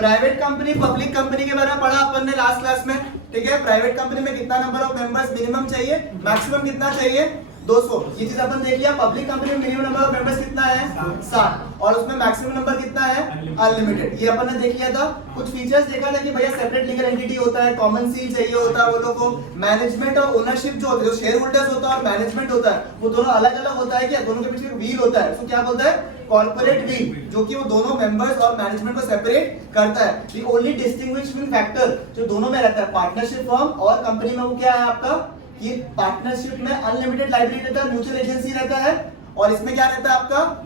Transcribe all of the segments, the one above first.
Private company public company के बारे में पढ़ा अपन ने लास्ट क्लास में, ठीक है। प्राइवेट कंपनी में कितना नंबर ऑफ मेंबर्स मिनिमम चाहिए, मैक्सिमम कितना चाहिए 200, ये चीज अपन देख लिया। पब्लिक कंपनी में मिनिमम नंबर ऑफ मेंबर्स कितना है 7 और उसमें मैक्सिमम नंबर कितना है अनलिमिटेड, ये अपन ने देख लिया था। कुछ फीचर्स देखा था कि भैया सेपरेट लीगल एंटिटी होता है, कॉमन सील चाहिए होता है वो लोगों को, मैनेजमेंट और ओनरशिप जो होता है, जो शेयर होल्डर्स होता है और मैनेजमेंट होता है वो दोनों अलग अलग होता है, क्या दोनों के बीच में व्हील होता है, उसको क्या बोलता है कॉर्पोरेट व्हील, जो कि वो दोनों मेंबर्स और मैनेजमेंट को सेपरेट करता है। द ओनली डिस्टिंग्विशिंग फैक्टर जो दोनों में रहता है पार्टनरशिप फॉर्म और कंपनी में वो क्या है आपका, कि पार्टनरशिप में अनलिमिटेड लायबिलिटी रहता है, म्यूचुअल एजेंसी रहता है, और इसमें क्या रहता है आपका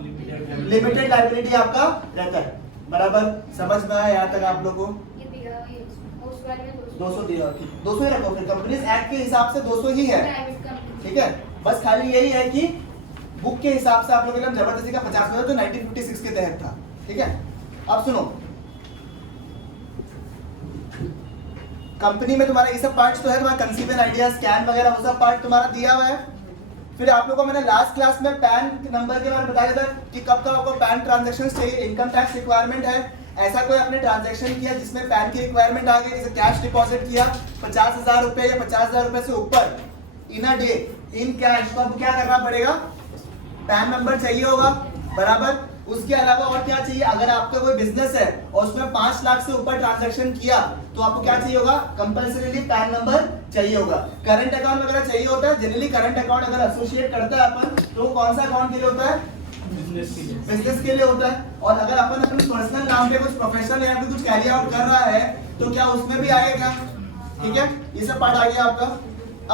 लिमिटेड लायबिलिटी आपका रहता है। बराबर समझ में आया यहाँ तक आप लोगों को? 200 दिया, 200 ही रखो फिर, कंपनीज एक्ट के हिसाब से 200 ही है, ठीक है। बस खाली यही है कि बुक के हिसाब से आप लोगों ने जबरदस्ती का 50 जो 1956 के तहत था, ठीक है। अब सुनो, कंपनी में तुम्हारा ये सब पार्ट्स तो है, तुम्हारा कंसीवर आइडिया स्कैन वगैरह वो सब पार्ट तुम्हारा दिया हुआ है। फिर आप लोगों को मैंने लास्ट क्लास में पैन नंबर के बारे में बताया था कि कब कब आपको पैन ट्रांजैक्शन चाहिए, इनकम टैक्स रिक्वायरमेंट है। ऐसा कोई आपने ट्रांजैक्शन किया जिसमें पैन की रिक्वायरमेंट आ गई, जैसे कैश डिपॉजिट किया 50,000 रुपए या 50,000 रुपए से ऊपर इन अ डे इन कैश, तो आपको क्या करना पड़ेगा, पैन नंबर चाहिए होगा, बराबर। उसके अलावा और क्या चाहिए, अगर आपका कोई बिजनेस है और उसमें 5 लाख से ऊपर ट्रांजैक्शन किया तो आपको क्या चाहिए होगा, कंपल्सरीली पैन नंबर चाहिए होगा। करंट अकाउंट वगैरह चाहिए होता है, जनरली करंट अकाउंट अगर एसोसिएट करता है अपन तो कौन सा अकाउंट के लिए होता है, बिजनेस के लिए होता है। और अगर अपन अपने पर्सनल नाम पे कुछ प्रोफेशनल या फिर कुछ कैरी आउट कर रहा है तो क्या उसमें भी आएगा, ठीक है। ये सब पार्ट आ गया आपका।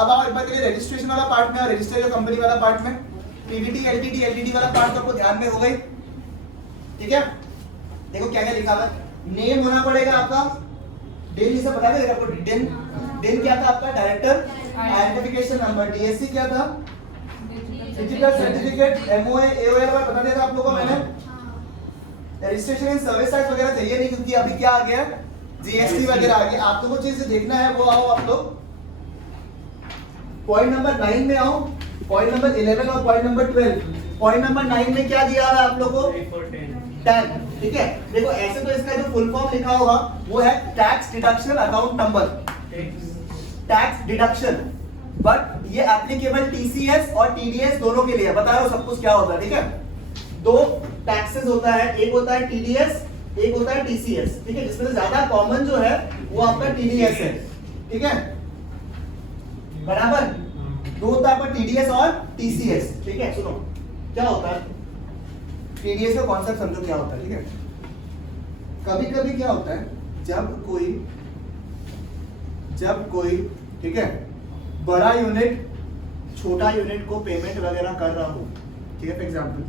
अब आओ एक बार के लिए रजिस्ट्रेशन वाला पार्ट में और रजिस्टर जो कंपनी वाला पार्ट में, पीवीटी एलटीडी एलटीडी वाला पार्ट तो आपको ध्यान में हो गई, ठीक है। देखो क्या क्या लिखा हुआ है, नेम होना पड़ेगा आपका, डेन ये सब बता देगा आपको। डेन डेन क्या था आपका, डायरेक्टर आइडेंटिफिकेशन नंबर, डीएससी क्या था, फिजिकल सर्टिफिकेट, एमओए एओएल वाला बता दिया था आप लोगों को मैंने। रजिस्ट्रेशन इन सर्विस टैक्स वगैरह चाहिए नहीं क्योंकि अभी क्या आ गया, जीएसटी वगैरह आ गया। आप लोगों को चीज देखना है वो आओ आप लोग पॉइंट नंबर 9 में आओ, पॉइंट नंबर 11 और पॉइंट नंबर 12। पॉइंट नंबर 9 में क्या दिया हुआ है आप लोगों को, 10, ठीक है। देखो ऐसे तो इसका जो फुल फॉर्म लिखा होगा वो है tax deduction account number, tax deduction, but ये एप्लीकेबल टीसीएस और टीडीएस दोनों के लिए है। बता रहा हूं सब कुछ क्या होता है, ठीक है। 2 टैक्सेस होता है, एक होता है टीडीएस, एक होता है टीसीएस, ठीक है। जिसमें से ज्यादा कॉमन जो है वो आपका टीडीएस है, ठीक है, बराबर। 2 होता है आपका टीडीएस और टीसीएस, ठीक है। सुनो क्या होता है, टीडीएस का कॉन्सेप्ट समझो क्या होता है, ठीक है। कभी कभी क्या होता है, जब कोई ठीक है बड़ा यूनिट छोटा यूनिट को पेमेंट वगैरह कर रहा हो, ठीक है। फॉर एग्जांपल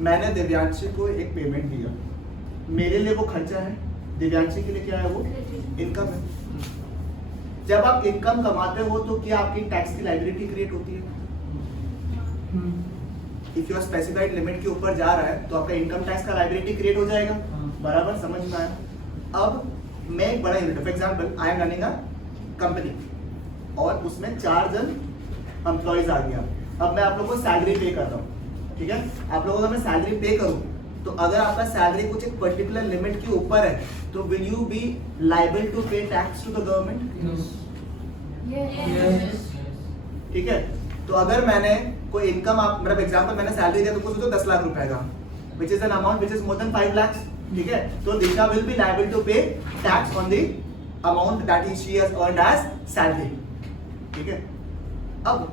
मैंने दिव्यांशी को एक पेमेंट दिया, मेरे लिए वो खर्चा है, दिव्यांशी के लिए क्या है वो इनकम है। जब आप इनकम कमाते हो तो क्या आपकी टैक्स की लायबिलिटी क्रिएट होती है, इफ योर स्पेसिफाइड लिमिट के ऊपर जा रहा है तो आपका इनकम टैक्स का लायबिलिटी क्रिएट हो जाएगा, बराबर। समझ में आया। अब मैं एक बड़ा unit, for example I am running a company और उसमें 4 जन एम्प्लॉइज आ गया। अब मैं आप लोगों को सैलरी पे कर रहा हूँ, ठीक है। आप लोगों को मैं सैलरी पे करूँ तो अगर आपका सैलरी कुछ एक पर्टिकुलर लिमिट के ऊपर है तो will you be liable to pay tax to the government, ठीक है। तो अगर मैंने कोई इनकम, आप मतलब एग्जांपल मैंने सैलरी दिया तो कुछ तो 10 लाख रुपए का, which is an amount which is more than 5 lakh, ठीक है। तो Disha will be liable to pay tax on the amount that he she has earned as salary, ठीक है। अब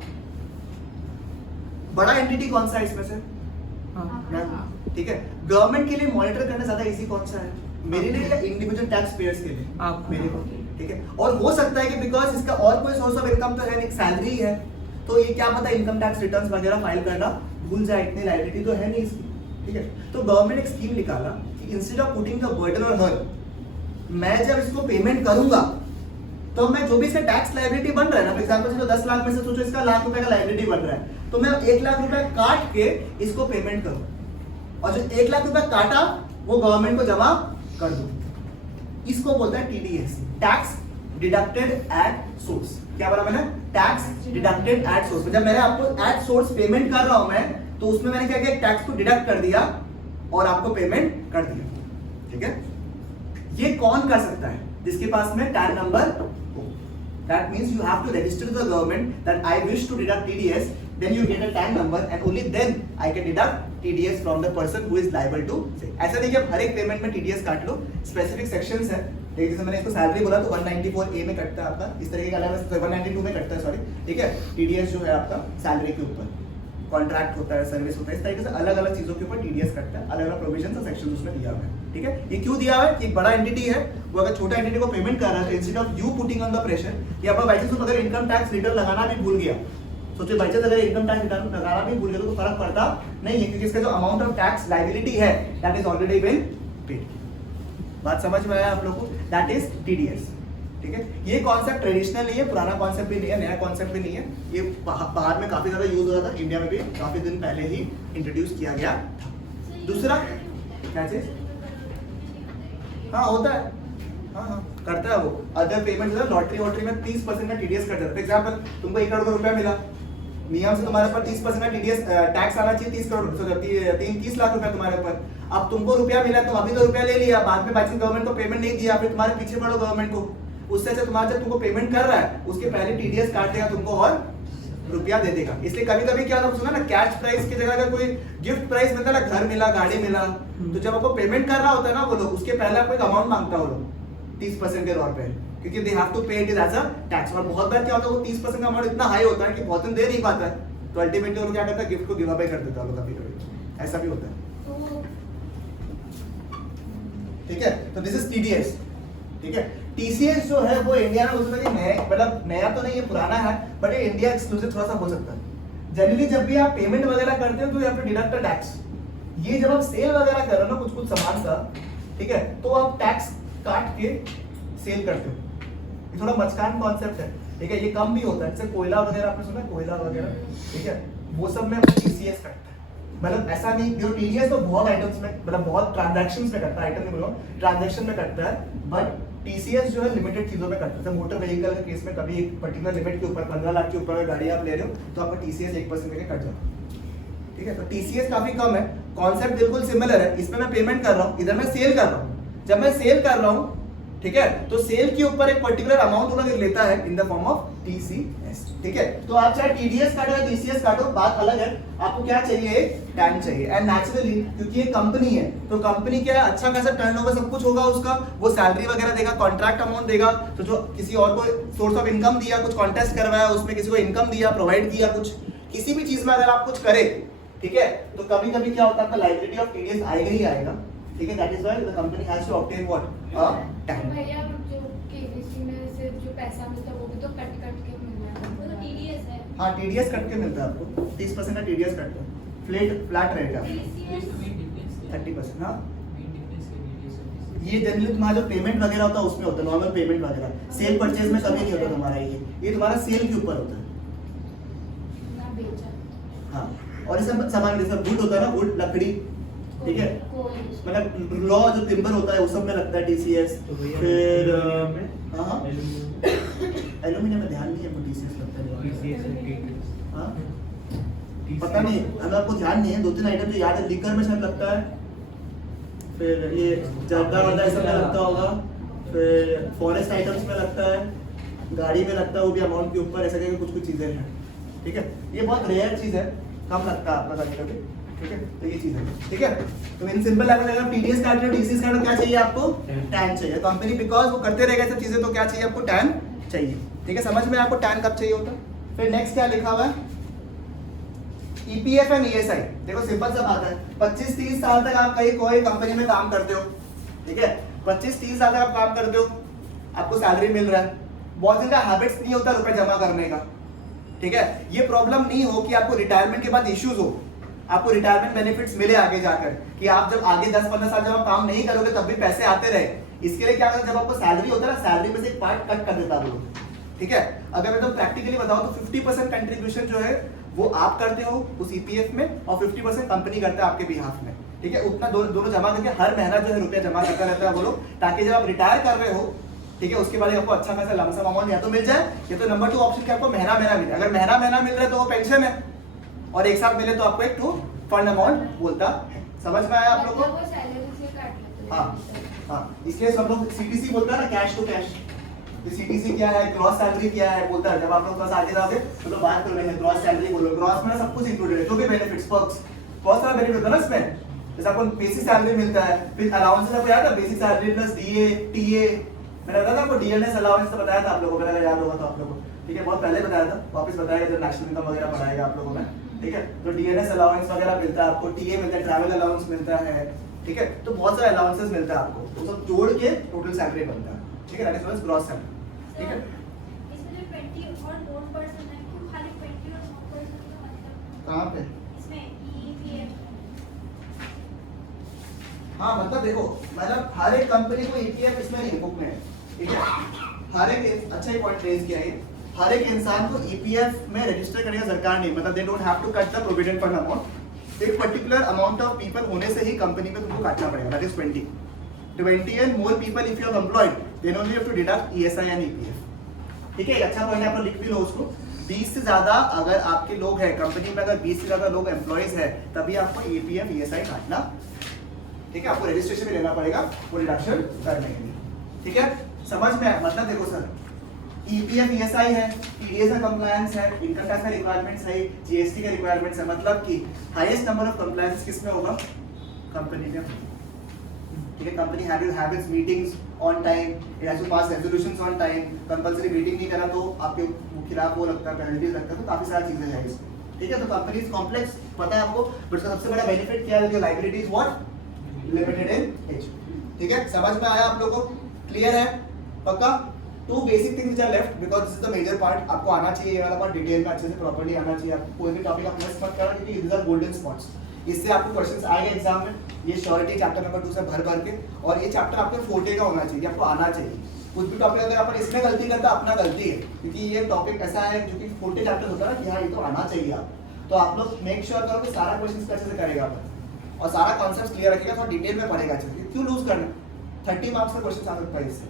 बड़ा एंटिटी कौन सा है इसमें से, ठीक है। गवर्नमेंट के लिए मॉनिटर करना ज्यादा इजी कौन सा है, मेरे लिए या इंडिविजुअल टैक्स पेयर्स के लिए, मेरे को, ठीक है। और हो सकता है कि बिकॉज इसका और कोई सोर्स ऑफ इनकम तो है नहीं, सैलरी है, तो ये क्या पता इनकम टैक्स रिटर्न्स वगैरह फाइल करना भूल जाए, इतनी लायबिलिटी तो है नहीं इसकी, ठीक है। तो गवर्नमेंट एक स्कीम निकाला कि instead of putting the burden on her, मैं जब इसको पेमेंट करूंगा तो मैं जो भी इसका टैक्स लायबिलिटी बन रहा है ना, फॉर एग्जांपल चलो 10 लाख में से सोचो इसका लाख रुपए का लायबिलिटी बन रहा है, तो मैं 1 लाख रुपए काट के इसको पेमेंट करूं और जो 1 लाख रुपए काटा वो गवर्नमेंट को जमा कर दूं। इसको बोलता है TDS, tax deducted at source. क्या बोला मैंने, टैक्स डिडक्टेड एट सोर्स। जब मैंने आपको एट सोर्स पेमेंट कर रहा हूं मैं, तो उसमें मैंने क्या किया, टैक्स को डिडक्ट कर दिया और आपको पेमेंट कर दिया, ठीक है। ये कौन कर सकता है? जिसके पास में टैन नंबर हो। That means you have to register to the government that I wish to deduct TDS. Then you get a TAN number and only then I can deduct TDS from the person who is liable to say. ऐसा नहीं कि आप हर एक payment में TDS काट लो, specific sections है। देखिए जैसे मैंने इसको सैलरी बोला तो 194A में कटता है आपका, इस तरीके का अलग 192 में कटता है, सॉरी, ठीक है। TDS जो है आपका सैलरी के ऊपर कॉन्ट्रैक्ट होता है, सर्विस होता है, इस तरीके से अलग अलग चीजों के ऊपर TDS कटता है, अलग अलग प्रोविजन और सेक्शन उसमें दिया हुआ है, ठीक है। ये क्यों दिया हुआ है कि एक बड़ा एंटिटी है, वो अगर छोटा एंटिटी को पेमेंट कर रहा है तो instead of you putting on the pressure, या बाई चांस अगर इनकम टैक्स रिटर्न लगाना भी भूल गया, सोचिए बाई चांस अगर इनकम टैक्स रिटर्न लगाना भी भूल गया तो फर्क पड़ता नहीं है, क्योंकि इसका जो अमाउंट ऑफ टैक्स लायबिलिटी है that is already been paid. बात समझ में आया आप लोगों को? दैट इज TDS, ठीक है। ये कॉन्सेप्ट ट्रेडिशनल नहीं है, पुराना कॉन्सेप्ट भी नहीं है, नया कॉन्सेप्ट भी नहीं है, ये बाहर में काफी ज्यादा यूज हो रहा था, इंडिया में भी काफी दिन पहले ही इंट्रोड्यूस किया गया था। दूसरा क्या चीज? हाँ होता है, हाँ करता है वो। अदर पेमेंट जो है लॉटरी वॉटरी में 30% का TDS कट जाता है। एग्जाम्पल, तुमको 1 करोड़ रुपया मिला, नियम से तुम्हारे ऊपर 30% का TDS टैक्स आना चाहिए, 30 लाख रुपया तुम्हारे ऊपर। अब तुमको रुपया मिला, तुम अभी तो रुपया ले लिया, बाद में बाकी गवर्नमेंट को पेमेंट नहीं दिया, फिर तुम्हारे पीछे पड़ो गवर्नमेंट को। उससे अच्छा तुम्हारा जब तुमको पेमेंट कर रहा है उसके पहले TDS काट देगा तुमको और रुपया दे देगा। इसलिए कभी कभी क्या होता है, सुना ना, कैश प्राइस की जगह अगर कोई गिफ्ट प्राइस मिलता है ना, घर मिला, गाड़ी मिला, तो जब आपको पेमेंट कर रहा होता है ना वो लोग, उसके पहले आपको एक अमाउंट मांगता है वो लोग 30% के तौर पे, क्योंकि दे हैव टू पे इट एज अ टैक्स। और बहुत बार क्या होता है, वो 30% का अमाउंट इतना हाई होता है कि बहुत दिन दे नहीं पाता है, तो अल्टीमेटली वो लोग क्या करता है, गिफ्ट को गिव अवे कर देता है लोग, कभी कभी ऐसा भी होता है, ठीक है। तो दिस इज TDS, ठीक है। TCS जो है वो इंडिया में बोल सकते हैं नया, मतलब नया तो नहीं है, पुराना है, बट ये इंडिया एक्सक्लूसिव थोड़ा सा हो सकता है। जनरली जब भी आप पेमेंट वगैरह करते हो तो you have to deduct a tax. ये जब आप सेल वगैरह कर रहे हो ना कुछ कुछ सामान का, ठीक है, तो आप टैक्स काट के सेल करते हो। ये थोड़ा मचकान कॉन्सेप्ट है, ठीक है। ये कम भी होता है, जैसे कोयला वगैरह आपने सुना, कोयला वगैरह, ठीक है, वो सब में अपना TCS करता है। मतलब ऐसा नहीं, जो TDS तो बहुत आइटम्स में, मतलब बहुत ट्रांजैक्शंस में करता है, आइटम नहीं बोल रहा हूं, ट्रांजैक्शन में करता है, बट TCS जो है लिमिटेड चीजों में करता है। मोटर व्हीकल के केस में कभी एक पर्टिकुलर लिमिट के ऊपर 15 लाख के ऊपर अगर गाड़ी आप ले रहे हो तो आपका TCS 1% करके कट जाता है, ठीक है। तो TCS काफी कम है, कॉन्सेप्ट बिल्कुल सिमिलर है। इसमें मैं पेमेंट कर रहा हूँ, इधर मैं सेल कर रहा हूँ। जब मैं सेल कर रहा हूँ, ठीक है, तो सेल के ऊपर एक पर्टिकुलर अमाउंट वो लोग लेता है in the form of TCS, ठीक है। तो आप चाहे TDS काटो या TCS काटो, बात अलग है, आपको क्या चाहिए, टैन चाहिए। एंड नेचुरली क्योंकि ये कंपनी है तो कंपनी क्या है, अच्छा खासा टर्नओवर सब कुछ होगा उसका, वो सैलरी वगैरह देगा, कॉन्ट्रैक्ट अमाउंट देगा, तो जो किसी और को सोर्स ऑफ इनकम दिया, कुछ कॉन्टेस्ट करवाया, उसमें किसी को इनकम दिया, प्रोवाइड किया, कुछ किसी भी चीज में अगर आप कुछ करें, ठीक है, तो कभी कभी क्या होता है, आपका लायबिलिटी ऑफ TDS आएगा ही आएगा, ठीक है। That is why the company has to obtain what, a TAN. भैया जो केवीसी में से जो पैसा मिलता है वो भी तो कट के मिल रहा है, वो तो TDS है। हाँ TDS कट के मिलता है आपको, 30% का TDS कटता है, फ्लैट रेट है 30%। हाँ ये जनरली तुम्हारा जो पेमेंट वगैरह होता है उसमें होता है, नॉर्मल पेमेंट वगैरह, सेल परचेज में कभी नहीं होता तुम्हारा, ये तुम्हारा सेल के ऊपर होता है। ना बेचा। हाँ, और इसमें सामान जैसा वुड होता है ना, वुड लकड़ी, ठीक है, मतलब लॉ जो टिम्बर होता है उस सब में लगता है TCS। फिर हाँ एल्यूमिनियम में ध्यान नहीं है, वो TCS लगता है, हाँ पता नहीं, अगर आपको ध्यान नहीं है, 2-3 आइटम जो याद है, लिकर में शायद लगता है, फिर ये जर्दा वर्दा सब में लगता होगा, फिर फॉरेस्ट आइटम्स में लगता है, गाड़ी में लगता है, वो भी अमाउंट के ऊपर, ऐसा करके कुछ कुछ चीजें हैं, ठीक है। ये बहुत रेयर चीज है, कम लगता है आपका कभी, ठीक है। तो ये चीज है, ठीक है। तो इन सिंपल लैंग्वेज अगर TDS काट रहे हो, TCS काट रहे हो, क्या चाहिए आपको, टैन चाहिए। कंपनी बिकॉज वो करते रहेगा सब चीजें, तो क्या चाहिए आपको, टैन चाहिए, ठीक है। समझ में आपको टैन कब चाहिए होता है। फिर नेक्स्ट क्या लिखा हुआ है, EPF एंड ESI। देखो सिंपल सा बात है, 25-30 साल तक आप कहीं कोई कंपनी में काम करते हो, ठीक है, 25-30 साल तक आप काम करते हो, आपको सैलरी मिल रहा है, बहुत दिन का हैबिट्स नहीं होता रुपए जमा करने का, ठीक है। ये प्रॉब्लम नहीं हो कि आपको रिटायरमेंट के बाद इश्यूज हो, आपको रिटायरमेंट बेनिफिट्स मिले आगे जाकर, कि आप जब आगे 10-15 साल जब आप काम नहीं करोगे तब भी पैसे आते रहे। इसके लिए क्या करते, जब आपको सैलरी होता है ना, सैलरी में से एक पार्ट कट कर देता है वो लोग, ठीक है। अगर मैं तो प्रैक्टिकली बताऊं तो 50% कंट्रीब्यूशन जो है वो आप करते हो उस EPF में, और 50% कंपनी करता है आपके बिहाफ में, ठीक है। उतना दोनों जमा करके हर महीना जो है रुपया जमा करता रहता है वो लोग, ताकि जब आप रिटायर कर रहे हो, ठीक है, उसके बाद आपको अच्छा खासा लमसम अमाउंट या तो मिल जाए, या तो नंबर 2 ऑप्शन क्या, आपको महीना मिले। अगर महीना मिल रहा है तो वो पेंशन है, और एक साथ मिले तो आपको एक 2 फंड अमाउंट बोलता है। समझ में आया आप लोगों को? वो सैलरी से काट लेते हाँ हाँ, इसलिए सब लोग CTC बोलता है ना, कैश टू कैश। तो CTC क्या है, ग्रॉस सैलरी क्या है बोलता है। जब आप लोग थोड़ा सा आगे जाओगे तो लोग बात कर रहे हैं ग्रॉस सैलरी बोलो, ग्रॉस में सब कुछ इंक्लूडेड है, जो भी बेनिफिट्स पर्क्स, बहुत सारा बेनिफिट होता है ना इसमें। जैसे आपको बेसिक सैलरी मिलता है, फिर अलाउंसेस आपको याद है, basic salary plus DA TA, मैंने बताया था आपको DNS अलाउंस तो बताया था आप लोगों को, अगर याद होगा तो आप लोगों को, ठीक है, बहुत पहले बताया था, वापस बताएगा जब नेशनल इनकम वगैरह पढ़ाएगा आप लोगों में, ठीक है। तो DNS अलाउंस वगैरह मिलता है आपको, TA मिलता है, ट्रैवल अलाउंस मिलता है, ठीक है। तो बहुत सारे अलाउंसेस मिलता है आपको, तो सब जोड़ के टोटल सैलरी बनता है, ठीक है, that is known as gross salary, ठीक है। इसमें जो 20 और नॉन पर्सन है, क्यों खाली 20 और नॉन पर्सन का मतलब कहाँ पे? इसमें EPF हाँ मतलब देखो, मतलब हर एक कंपनी को EPF इसमें नहीं बुक में है, ठीक है। हर एक, अच्छा ही पॉइंट रेज किया है, हर एक इंसान को EPF में रजिस्टर करेगा सरकार नहीं, मतलब they don't have to cut the provident fund amount. एक पर्टिकुलर अमाउंट ऑफ पीपल होने से ही कंपनी में तुमको काटना पड़ेगा, that is 20 and more people if you are employed then only have to deduct ESI and EPF, ठीक है। एक अच्छा पॉइंट है, आप लोग लिख भी लो उसको। 20 से ज्यादा अगर आपके लोग हैं कंपनी में, अगर 20 से ज्यादा लोग एम्प्लॉइज है, तभी आपको EPF ESI काटना, ठीक है, आपको रजिस्ट्रेशन भी लेना पड़ेगा वो डिडक्शन करने के लिए, ठीक है। समझ में आया? मतलब देखो सर, EPF ESI है, TDS का कंप्लायंस है, इनकम टैक्स का रिक्वायरमेंट्स है, GST का रिक्वायरमेंट्स है, मतलब कि हाईएस्ट नंबर ऑफ कंप्लायंस किस में होगा? कंपनी में, ठीक है। Company have its meetings on time, it has to pass resolutions on time, compulsory meeting नहीं करा तो आपके खिलाफ वो लगता है, पेनल्टीज लगता है, तो काफी सारी चीजें हैं इसमें, ठीक है। तो कंपनी इज कॉम्प्लेक्स, पता है आपको, बट उसका सबसे बड़ा बेनिफिट क्या है? Liability is what? Limited in as, ठीक है। समझ में आया आप लोगों को? क्लियर है? पक्का? Two basic things are left because this is the major part, आपको आना चाहिए ये वाला पार्ट डिटेल में अच्छे से प्रॉपर्ली आना चाहिए आपको, कोई भी टॉपिक आप मिस मत करना क्योंकि these are golden spots, इससे आपको क्वेश्चंस आएंगे एग्जाम में। ये श्योरिटी चैप्टर नंबर 2 से भर भर के, और ये चैप्टर आपके फोर्टे का होना चाहिए, आपको आना चाहिए। कुछ भी टॉपिक अगर अपन इसमें गलती करता अपना गलती है, क्योंकि ये टॉपिक ऐसा है जो कि फोर्टे चैप्टर होता है ना कि हाँ ये तो आना चाहिए आप, तो आप लोग मेक श्योर करो कि सारा क्वेश्चंस अच्छे से करेगा अपन और सारा कॉन्सेप्ट क्लियर रखेगा, थोड़ा डिटेल में पढ़ेगा अच्छे से। क्यों लूज करना? 30 मार्क्स का क्वेश्चन आ सकता है इससे,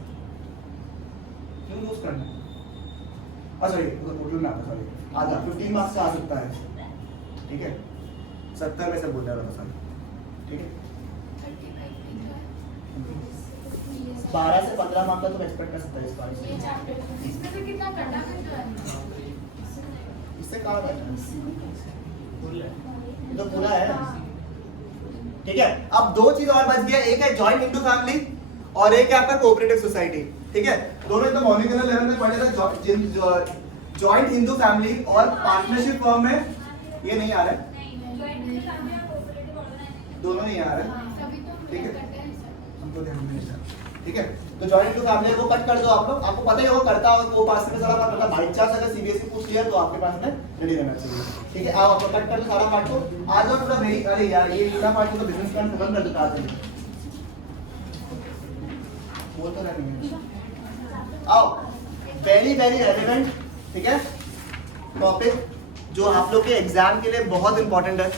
क्यों लूज करना? सॉरी टोटल ना, सॉरी आधा 15 मार्क्स का आ सकता है, ठीक है। 70 में से बोल रहा था सॉरी, ठीक है। 12 से 15 मार्क्स का तो एक्सपेक्ट कर सकता है इस बार ये चैप्टर इसमें से कितना करना है? इससे कहाँ बैठा तो पूरा है, ठीक है। अब दो चीज और बच गया, एक है जॉइंट हिंदू फैमिली और एक है आपका कोऑपरेटिव सोसाइटी, ठीक है। दोनों एकदम मॉलिक्यूलर लेवल में पढ़े थे। जॉइंट हिंदू फैमिली और पार्टनरशिप फॉर्म में ये नहीं आ रहा है, जॉइंट फैमिली और कोऑपरेटिव ऑर्गेनाइजेशन दोनों नहीं आ रहा है, तभी तो हम ठीक है। करते हैं सर। हमको ध्यान में नहीं, ठीक है। तो जॉइंट हिंदू फैमिली को कट कर दो आप लोग, आपको पता ही होगा करता हो वो पास में सारा पार्ट, मतलब बाई चांस अगर CBSE पूछ लिया तो आपके पास में रेडी रहना चाहिए, ठीक है। आप कट कर दो सारा पार्ट को, आ जाओ पूरा मेरी, अरे यार ये पूरा पार्ट तो बिजनेस प्लान खत्म कर देता आज वो तो नहीं है। आओ, वेरी वेरी रेलेवेंट, ठीक है, टॉपिक जो आप लोग के एग्जाम के लिए बहुत इंपॉर्टेंट है।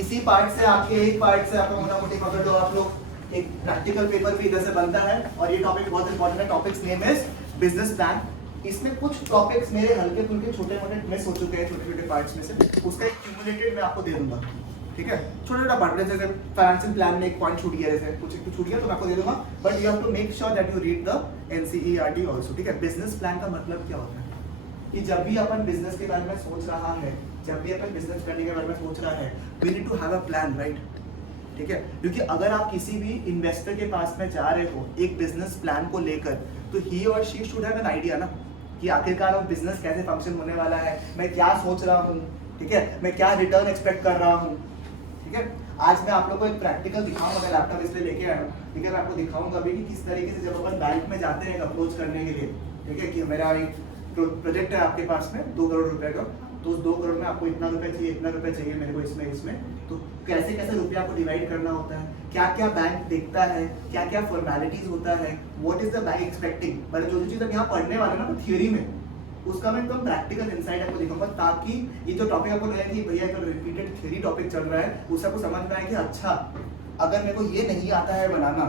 इसी पार्ट से आपके एक पार्ट से आपको मोटा मोटी पकड़ लो आप लोग, एक प्रैक्टिकल पेपर भी इधर से बनता है और ये टॉपिक बहुत इंपॉर्टेंट है। Topics name is business plan. इसमें कुछ टॉपिक्स मेरे हल्के फुल्के छोटे मोटे मिस हो चुके हैं, छोटे छोटे पार्ट्स में से, उसका एक क्यूमुलेटेड मैं आपको दे दूंगा, ठीक है। छोटा छोटा पार्ट, जैसे फाइनेंशियल प्लान में एक पॉइंट छूट गया, जैसे कुछ छूट गया तो मैं आपको दे दूंगा, but you have to make sure that you read the NCERT also, ठीक है। बिजनेस प्लान का मतलब क्या होता है कि जब भी अपन बिजनेस के बारे में सोच रहा है, जब भी अपन बिजनेस करने के बारे में सोच रहा है, we need to have a plan, right, ठीक है। क्योंकि अगर आप किसी भी इन्वेस्टर के पास में जा रहे हो एक बिजनेस प्लान को लेकर, तो ही और she should have an idea ना कि आखिरकार वो बिजनेस कैसे फंक्शन होने वाला है, मैं क्या सोच रहा हूँ, ठीक है, मैं क्या रिटर्न एक्सपेक्ट कर रहा हूँ, ठीक है। आज मैं आप लोगों को एक प्रैक्टिकल दिखाऊंगा, मैं लैपटॉप इसलिए लेके आया हूँ, ठीक है। मैं आपको दिखाऊंगा अभी कि किस तरीके से जब अपन बैंक में जाते हैं अप्रोच करने के लिए, ठीक है, कि मेरा एक प्रोजेक्ट है आपके पास में 2 करोड़ रुपए का, तो उस 2 करोड़ में आपको इतना रुपए चाहिए, इतना रुपए चाहिए मेरे को इसमें, तो कैसे कैसे रुपया आपको डिवाइड करना होता है, क्या क्या बैंक देखता है, क्या क्या फॉर्मेलिटीज होता है, what is the bank expecting, मतलब जो चीज़ अब यहाँ पढ़ने वाले ना थियोरी में, उसका मैं एकदम प्रैक्टिकल इनसाइट आपको दिखाऊंगा, ताकि ये जो टॉपिक आपको लगे कि भैया एक रिपीटेड थ्योरी टॉपिक चल रहा है, उससे आपको समझ में आए कि अच्छा अगर मेरे को ये नहीं आता है बनाना,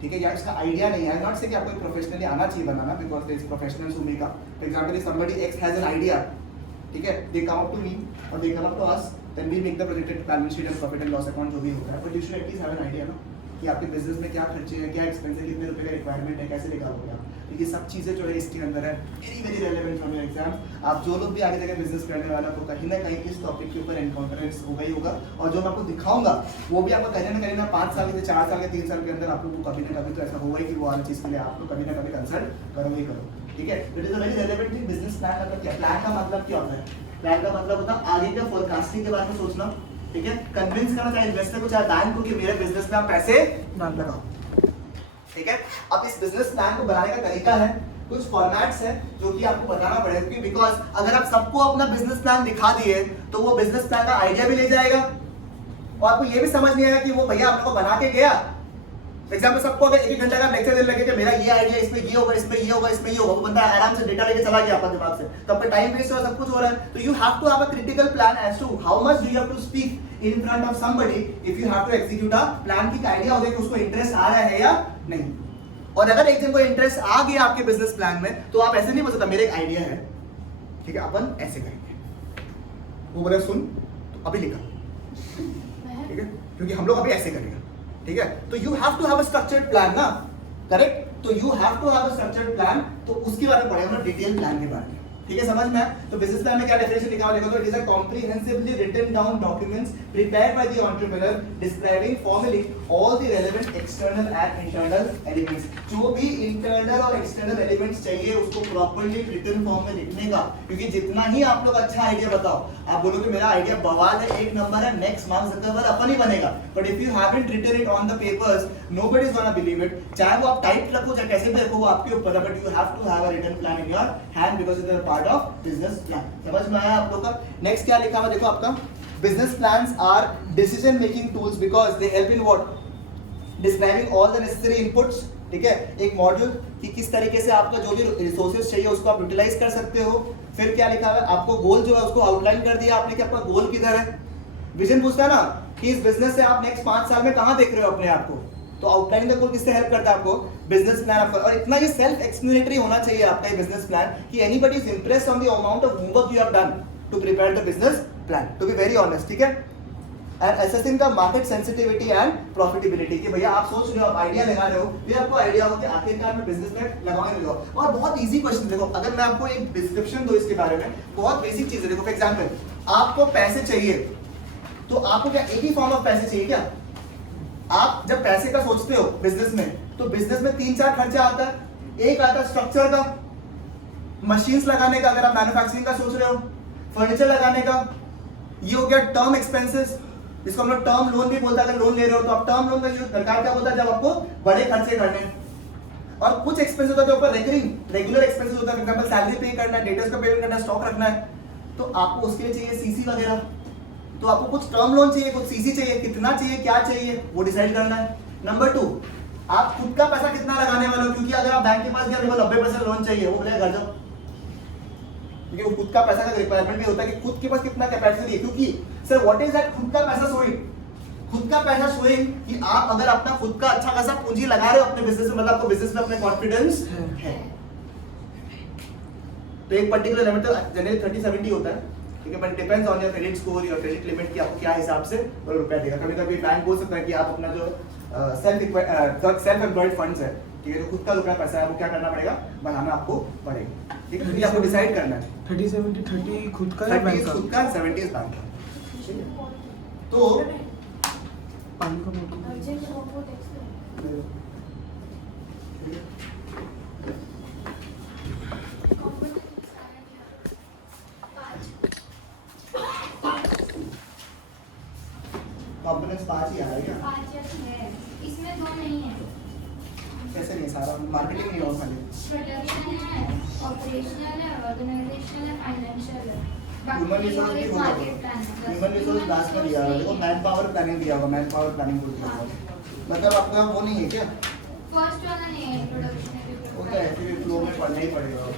ठीक है, या इसका आइडिया नहीं है, नॉट से कि आपको प्रोफेशनली आना चाहिए बनाना, because there is professionals who make up, for example if somebody X has an idea, ठीक है, they come up to me और they come up to us, then we make the projected balance sheet and profit and loss account जो भी होता है, but you should at least have an idea ना कि आपके बिजनेस में क्या खर्चे हैं, क्या एक्सपेंस है, कितने रुपए का रिक्वायरमेंट है, कैसे निकालोगे आप। तो ये सब चीज़ें जो है इसके अंदर है, very very relevant from your exam. आप जो लोग भी आगे जाकर बिजनेस करने वाला तो कहीं ना कहीं इस टॉपिक के ऊपर एनकाउंटरेंस होगा ही होगा। और जो मैं आपको दिखाऊंगा वो भी आपको कहीं ना 5 साल के 4 साल के 3 साल के अंदर आप लोगों को कभी ना कभी तो ऐसा होगा ही कि वो वाली चीज़ के लिए आप लोग कभी ना कभी कंसल्ट करोगे ही करोगे। ठीक है, it is a very relevant thing. Business plan मतलब क्या? प्लान का मतलब क्या होता है? प्लान का मतलब होता है आगे का फोरकास्टिंग के बारे में सोचना। ठीक है, कन्विंस करना चाहे इन्वेस्टर को चाहे बैंक को कि मेरे बिजनेस में आप पैसे लगाओ। ठीक है, अब इस बिजनेस प्लान को बनाने का तरीका है, कुछ फॉर्मेट्स हैं जो कि आपको बताना पड़ेगा, क्योंकि बिकॉज अगर आप सबको अपना बिजनेस प्लान दिखा दिए तो वो बिजनेस प्लान का आइडिया भी ले जाएगा और आपको ये भी समझ नहीं आएगा कि वो भैया आपको बना के गया। एग्जाम्पल सबको अगर 1-1 घंटा का लेक्चर देने लगे कि मेरा ये आइडिया, इसमें ये होगा, इसमें ये होगा, इसमें ये होगा, वो बंदा आराम से डेटा लेके चला गया आपका दिमाग से, तो आपका टाइम वेस्ट हो रहा है, सब कुछ हो रहा है। तो you have to have a critical plan as to how much do you have to speak in front of somebody if you have to execute a plan. की आइडिया होगा कि उसको इंटरेस्ट आ रहा है या नहीं। और अगर एक जन को इंटरेस्ट आ गया आपके बिजनेस प्लान में तो आप ऐसे नहीं बोल सकते मेरा एक आइडिया है, ठीक है, अपन ऐसे करेंगे। वो बोले सुन तो अभी लिखा, ठीक है, क्योंकि हम लोग अभी ऐसे करेंगे। ठीक है, तो you have to have a structured plan ना, करेक्ट। तो you have to have a structured plan, तो उसके बारे में पढ़ेगा ना, डिटेल प्लान के बारे में। ठीक है, समझ में? तो बिजनेस प्लान में क्या डेफिनेशन लिखा हुआ देखो, तो it is a comprehensively written down documents prepared by the entrepreneur describing formally all the relevant external and internal elements. जो भी इंटरनल और एक्सटर्नल एलिमेंट्स चाहिए उसको प्रॉपर्ली रिटन फॉर्म में लिखने का, क्योंकि जितना ही आप लोग अच्छा आइडिया बताओ, आप बोलोगे मेरा आइडिया बवाल है, एक नंबर है, नेक्स्ट मार्क्स जकरबर्ग अपन ही बनेगा, but if you haven't written it on the papers nobody is gonna believe it. चाहे वो आप टाइप रखो चाहे कैसे भी रखो वो आपके ऊपर है, but you have to have a written plan in your hand because it is a part of business plan. समझ में आया आप लोग का? नेक्स्ट क्या लिखा हुआ देखो आपका, business plans are decision making tools because they help in what, describing all the necessary inputs. ठीक है, एक मॉड्यूल कि किस तरीके से आपका जो भी रिसोर्सेज चाहिए उसको आप यूटिलाइज कर सकते हो। फिर क्या लिखा हुआ है आपको, गोल जो है उसको आउटलाइन कर दिया आपने कि आपका गोल किधर है। विजन पूछता है ना कि इस बिजनेस से आप नेक्स्ट 5 साल में कहां देख रहे हो अपने आप को, तो आउटलाइन द गोल किससे हेल्प करता है आपको, बिजनेस प्लान आपका। और इतना ये सेल्फ एक्सप्लेनेटरी होना चाहिए आपका ये बिजनेस प्लान कि anybody is impressed on the amount of homework you have done to prepare the business plan, to be very honest. ठीक है, and assessing the market sensitivity and profitability, कि भैया आप सोच रहे हो, आप आइडिया लगा रहे हो, फिर आपको आइडिया हो कि आखिरकार मैं बिजनेस में लगाने लगा। और बहुत इजी क्वेश्चन देखो, अगर मैं आपको एक डिस्क्रिप्शन दूं इसके बारे में, बहुत बेसिक चीज है। देखो फॉर एग्जांपल आपको पैसे चाहिए तो आपको क्या एक ही फॉर्म ऑफ पैसे चाहिए क्या? आप जब पैसे का सोचते हो बिजनेस में, तो बिजनेस में 3-4 खर्चा आता है। एक आता है स्ट्रक्चर का, मशीन्स लगाने का, अगर आप मैन्युफैक्चरिंग का सोच रहे हो, फर्नीचर लगाने का, ये हो गया टर्म एक्सपेंसेस, जिसको हम लोग टर्म लोन भी बोलते हैं। अगर लोन ले रहे हो तो आप टर्म लोन का यूज दरकार क्या होता है, जब आपको बड़े खर्चे करने हैं। और कुछ एक्सपेंस होता है जो ऊपर रेगुलर एक्सपेंसेस होता है, फॉर एग्जांपल सैलरी पे करना है, डेटर्स का पेमेंट करना है, स्टॉक रखना है, तो आपको उसके लिए चाहिए सीसी वगैरह। तो आपको कुछ टर्म लोन चाहिए, कुछ सीसी चाहिए, कितना चाहिए, क्या चाहिए, वो डिसाइड करना है। नंबर 2, आप खुद का पैसा कितना लगाने वाले हो, क्योंकि अगर आप बैंक के पास गए 90% लोन चाहिए, वो बोलेगा घर जाओ, क्योंकि वो खुद का पैसा का रिक्वायरमेंट भी होता है कि खुद के पास कितना कैपेसिटी है। क्योंकि सर व्हाट इज दैट खुद का पैसा शोइंग, खुद का पैसा शोइंग कि आप अगर अपना खुद का अच्छा खासा पूंजी लगा रहे हो अपने बिजनेस में, मतलब आपको बिजनेस में अपने कॉन्फिडेंस है। तो एक पर्टिकुलर लिमिट तो जनरली 30-70 होता है, ठीक है, but depends on your credit score, your credit limit कि आपको क्या हिसाब से रुपया देगा। कभी कभी बैंक बोल सकता है कि आप अपना जो सेल्फ एम्प्लॉयड फंड्स है, ठीक है, जो खुद का रुपया पैसा है वो क्या करना पड़ेगा, बनाना आपको पड़ेगा। ठीक है, तो ये आपको डिसाइड करना है। 30-70 खुद का या बैंक का? खुद का, 70 बैंक का। ठीक है, तो पानी का बोतल कंपोनेंट्स 5 ही आ रहा है क्या? 5 है, इसमें 2 नहीं है। कैसे नहीं, सारा मार्केटिंग नहीं होगा खाली। प्रोडक्शन है, ऑपरेशनल है, ऑर्गेनाइजेशनल है, फाइनेंशियल है। ह्यूमन रिसोर्स भी होगा, ह्यूमन रिसोर्स लास्ट में दिया होगा। देखो मैन पावर प्लानिंग दिया होगा, मैन पावर प्लानिंग बोल दिया होगा। मतलब आपका वो नहीं है क्या? फर्स्ट वाला नहीं है, इंट्रोडक्शन है। वो तो ऐसे भी फ्लो में पढ़ना ही पड़ेगा।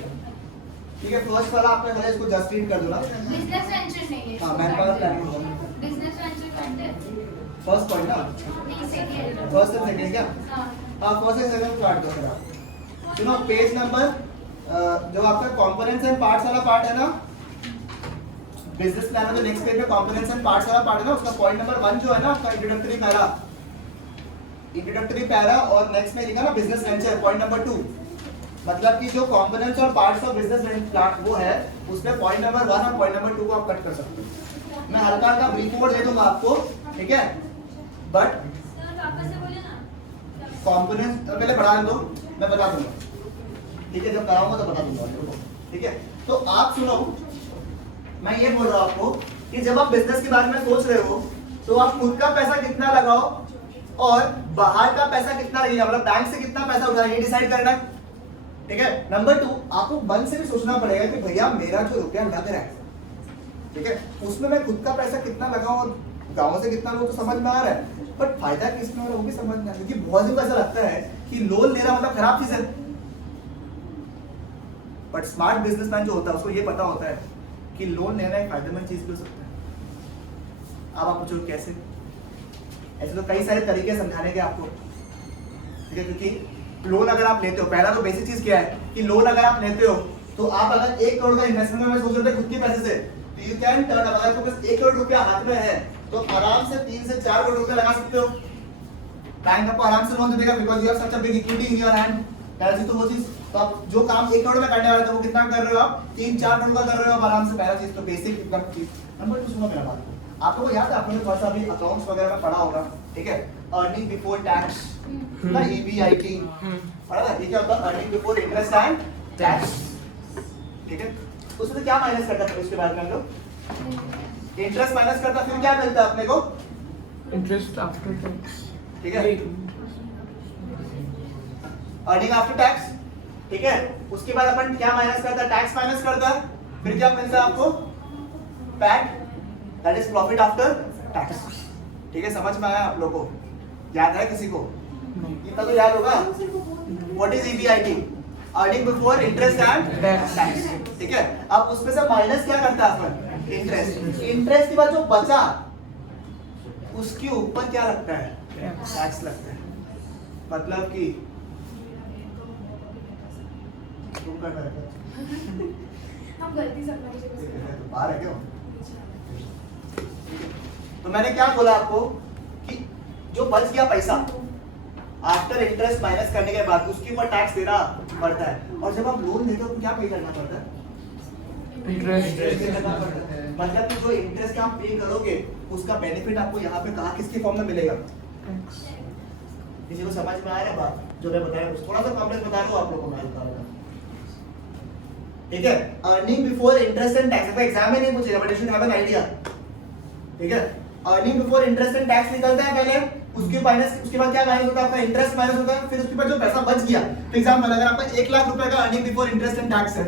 ठीक है, फर्स्ट वाला आपने बोला, इसको जस्ट रीड कर दो ना। बिजनेस वेंचर नहीं है। हां, मैन पावर प्लानिंग होगा। बिजनेस वेंचर करते हैं। फर्स्ट पॉइंट ना, नहीं, सेकंड। फर्स्ट एंड सेकंड क्या? हां, हां, फर्स्ट एंड सेकंड काट दो फिर आप। सुनो, पेज नंबर जो आपका कंपोनेंट्स एंड पार्ट्स वाला पार्ट है ना, बिजनेस प्लान में जो नेक्स्ट पेज में कंपोनेंट्स एंड पार्ट्स वाला पार्ट है ना, उसका पॉइंट नंबर 1 जो है ना आपका इंट्रोडक्टरी पैरा, इंट्रोडक्टरी पैरा और नेक्स्ट में लिखा ना बिजनेस वेंचर पॉइंट नंबर 2, मतलब कि जो कंपोनेंट्स और पार्ट्स ऑफ बिजनेस प्लान वो है उसमें पॉइंट नंबर 1 और पॉइंट नंबर 2 को आप कट कर सकते हो। मैं हल्का हल्का ब्रीफ दे दूंगा आपको, ठीक है, बट सर वापस से बोले ना। कंपोनेंट्स पहले बढ़ा दो, मैं बता दूंगा, ठीक है, जब कराऊंगा तो बता दूंगा, ठीक है। तो आप सुनो, मैं ये बोल रहा हूँ आपको कि जब आप बिजनेस के बारे में सोच रहे हो तो आप खुद का पैसा कितना लगाओ और बाहर का पैसा कितना लगेगा, मतलब बैंक से कितना पैसा उठाना, ये डिसाइड करना, ठीक है। नंबर 2, आपको मन से भी सोचना पड़ेगा कि भैया मेरा जो रुपया लग रहा है, ठीक है, उसमें मैं खुद का पैसा कितना लगाऊं और गाँव से कितना लो तो समझ में आ रहा है, बट फायदा किसमें हो रहा है वो भी समझ में आ रहा है। क्योंकि बहुत लोगों को ऐसा लगता है कि लोन लेना मतलब खराब चीज है, बट स्मार्ट बिजनेसमैन जो होता है उसको ये पता होता है कि लोन लेना एक फायदेमंद चीज भी हो सकता है। अब आप पूछो कैसे, ऐसे तो कई सारे तरीके समझाने के आपको, ठीक है। क्योंकि लोन अगर आप लेते हो, पहला तो बेसिक चीज क्या है कि लोन अगर आप लेते हो तो आप अगर 1 करोड़ का इन्वेस्टमेंट में सोच रहे थे खुद के पैसे से, तो यू कैन टर्न, अगर आपके पास 1 करोड़ रुपया हाथ में है तो आराम से 3 से 4 करोड़ रुपया लगा सकते हो। बैंक आपको आराम से लोन दे देगा because you have such a big equity in your hand. पहला चीज तो वो चीज, तो आप जो काम 1 करोड़ में करने वाले थे वो कितना कर रहे हो आप, 3-4 करोड़ का कर रहे हो आप आराम से। पहला चीज तो बेसिक इनकम चीज। नंबर 2 सुनो मेरा बात, आप लोगों को याद है, आप लोगों ने थोड़ा सा अभी अकाउंट्स वगैरह में पढ़ा होगा, ठीक है, अर्निंग बिफोर टैक्स ना, EBIT पढ़ा था, ठीक है, होता है earning before interest and tax, ठीक है। उसमें क्या माइनस करता है उसके बाद में हम लोग इंटरेस्ट माइनस करता, फिर क्या मिलता है अपने को, इंटरेस्ट आफ्टर टैक्स, ठीक है, अर्निंग आफ्टर टैक्स, ठीक है। उसके बाद अपन क्या माइनस करता है, टैक्स माइनस करता है, फिर क्या मिलता है आपको, PAT, that is profit after tax, ठीक है। समझ में आया आप लोगों को, याद है किसी को, इतना तो याद होगा। What is EBIT, earning before interest and tax, ठीक है। अब उसमें से माइनस क्या करता है अपन, इंटरेस्ट, इंटरेस्ट के बाद जो बचा उसके ऊपर क्या लगता है, टैक्स लगता है। मतलब कि हम गलती से अपना मुझे बाहर है क्यों, तो मैंने क्या बोला आपको कि जो बच गया पैसा आफ्टर इंटरेस्ट माइनस करने के बाद उसके ऊपर टैक्स देना पड़ता है। और जब आप लोन लेते हो तो क्या पे करना पड़ता है, इंटरेस्ट, मतलब कि जो इंटरेस्ट आप पे करोगे उसका बेनिफिट आपको यहाँ पे कहाँ किसके फॉर्म में मिलेगा, किसी को समझ में आ रहा है बात जो मैं बताया, कुछ थोड़ा सा कॉम्प्लेक्स बता रहा हूँ आप लोगों को मैं बता रहा हूँ, ठीक है। Earning before interest and tax, exam में नहीं पूछेगा but you should have an idea, ठीक है। Earning before interest and tax निकलता है पहले, उसके माइनस, उसके बाद क्या माइनस होता है आपका, इंटरेस्ट माइनस होता है, फिर उसके बाद जो पैसा बच गया, फॉर एग्जांपल अगर आपका 1 लाख रुपए का earning before interest and tax है,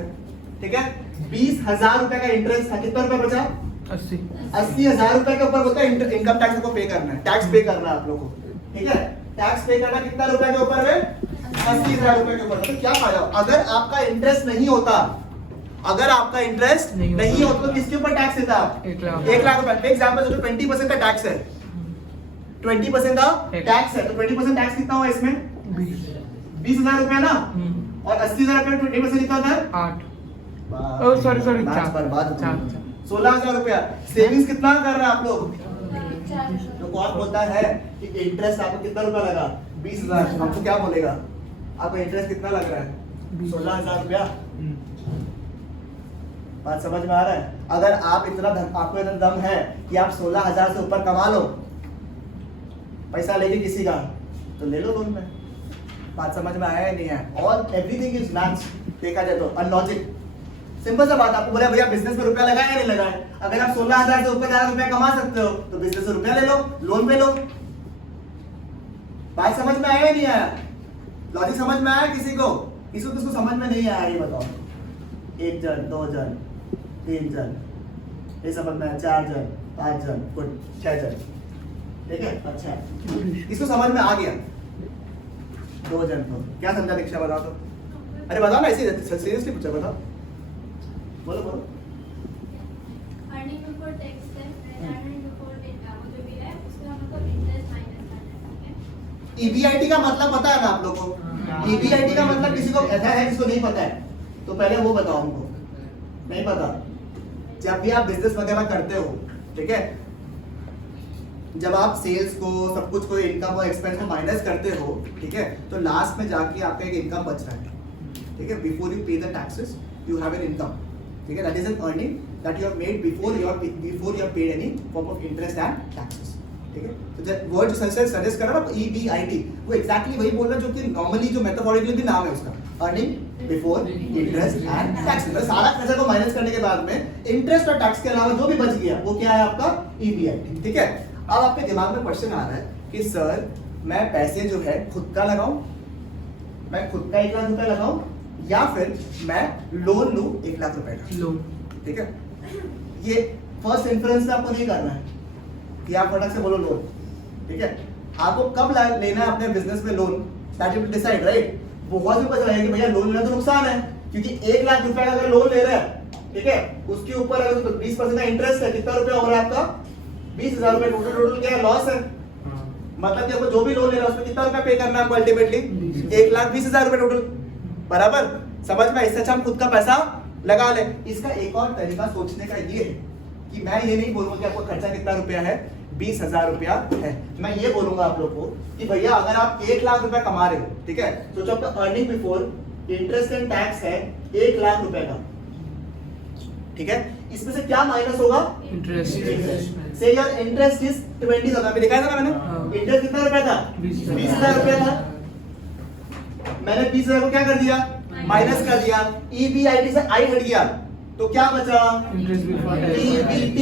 ठीक है, 20,000 रुपए का इंटरेस्ट था, कितना रुपए बचा, 80,000 रुपए के ऊपर होता है इनकम टैक्स को पे करना है, टैक्स पे करना है आप लोगों को, ठीक है। टैक्स पे करना कितना रुपए के ऊपर है, 80,000 रुपए के ऊपर। तो क्या फायदा, अगर आपका इंटरेस्ट नहीं होता, अगर आपका इंटरेस्ट नहीं होता तो किसके ऊपर टैक्स देता आप, 1 लाख रुपए। फॉर एग्जांपल जो 20% का टैक्स है, 20% का टैक्स है, तो 20% टैक्स कितना हुआ इसमें, 20,000 रुपए ना, और 80,000 रुपए 20% कितना होता है, 8, ओ सॉरी 16,000 रुपया। सेविंग्स कितना कर रहे हैं आप लोग, तो कौन बोलता है कि इंटरेस्ट आपको कितना रुपया लगा, 20,000, आपको क्या बोलेगा, आपका इंटरेस्ट कितना लग रहा है, 16,000 रुपया। बात समझ में आ रहा है, अगर आप इतना आपको इतना दम है कि आप 16,000 से ऊपर कमा लो पैसा लेके किसी का, तो ले लो लोन में। बात समझ में आया या नहीं है, ऑल एवरीथिंग इज मैथ्स, देखा जाए तो लॉजिक, सिंपल सा बात। आपको बोला भैया बिजनेस में रुपया लगाए या नहीं लगाए, अगर आप 16,000 से ऊपर ज्यादा रुपया कमा सकते हो तो बिजनेस से रुपया ले लो, लोन पे लो। बात समझ में आया या नहीं आया, लॉजिक समझ में आया किसी को, किसको समझ में नहीं आया ये बताओ, 1 जन 2 जन 3 जन, ये समझ में आया, 4 जन 5 जन 6 जन, ठीक है। अच्छा इसको समझ में आ गया, 2 जन को क्या समझा दीक्षा, बताओ तो, अरे बताओ ना, ऐसे सीरियसली पूछा, बताओ, बोलो बोलो। अर्निंग बिफोर टैक्स है, अर्निंग बिफोर वो जो भी है उसमें हम लोग इंटरेस्ट माइनस करना है, ठीक है। EBIT का मतलब पता है ना आप लोगों को, EBIT का मतलब किसी को ऐसा है जिसको नहीं पता है, तो पहले वो बताओ हमको, नहीं पता। जब भी आप बिजनेस वगैरह करते हो, ठीक है, जब आप सेल्स को सब कुछ को इनकम और एक्सपेंस को माइनस करते हो, ठीक है, तो लास्ट में जाके आपका एक इनकम बच रहा है, ठीक है, बिफोर यू पे the taxes you have an income, ठीक है, that is an earning that you have made before you have paid any form of interest and taxes, ठीक है। तो जब वर्ड सजेस्ट कर रहा है EBIT, वो एक्जैक्टली वही बोल रहा है जो कि नॉर्मली जो मेथोडोलॉजी भी नाम है उसका, earning before interest and taxes. तो सारा पैसा को माइनस करने के बाद में इंटरेस्ट और टैक्स के अलावा जो भी बच गया वो क्या है आपका EBIT, ठीक है। अब आपके दिमाग में क्वेश्चन आ रहा है कि सर मैं पैसे जो है खुद का लगाऊं, मैं खुद का 1 लाख रुपए लगाऊं या फिर मैं लोन लूं 1 लाख रुपए का लोन, ठीक है। ये फर्स्ट इन्फ्लुएंस से आपको नहीं करना है कि आप फटक से बोलो लोन, ठीक है। आपको कब लेना है अपने बिजनेस में loan, that you decide, right. बहुत से पता रहेगा कि भैया लोन लेना तो नुकसान है, क्योंकि 1 लाख रुपए का अगर लोन ले रहे हैं, ठीक है, उसके ऊपर अगर 20% का इंटरेस्ट है, कितना रुपया हो रहा है आपका 20,000 रुपए, टोटल क्या लॉस है। मतलब कि आपको जो भी लोन ले रहा है उसमें कितना रुपया पे करना है आपको अल्टीमेटली 1,20,000 रुपए टोटल, बराबर। समझ में, इससे अच्छा हम खुद का पैसा लगा ले। इसका एक और तरीका सोचने का ये है कि मैं ये नहीं बोलूंगा कि आपको खर्चा कितना रुपया है, 20,000 रुपया है। मैं ये बोलूंगा आप लोग को कि भैया अगर आप 1 लाख रुपया कमा रहे हो, ठीक है, तो जो आपका earning before interest and tax है 1 लाख रुपए का, ठीक है, इसमें से क्या माइनस होगा, इंटरेस्ट। से यार इंटरेस्ट इज 20,000, अभी दिखाया था ना मैंने, इंटरेस्ट कितना रुपया था 20,000 रुपया था। मैंने 20,000 को क्या कर दिया, माइनस कर दिया, EBIT से आई हट गया, तो क्या बचा EBT।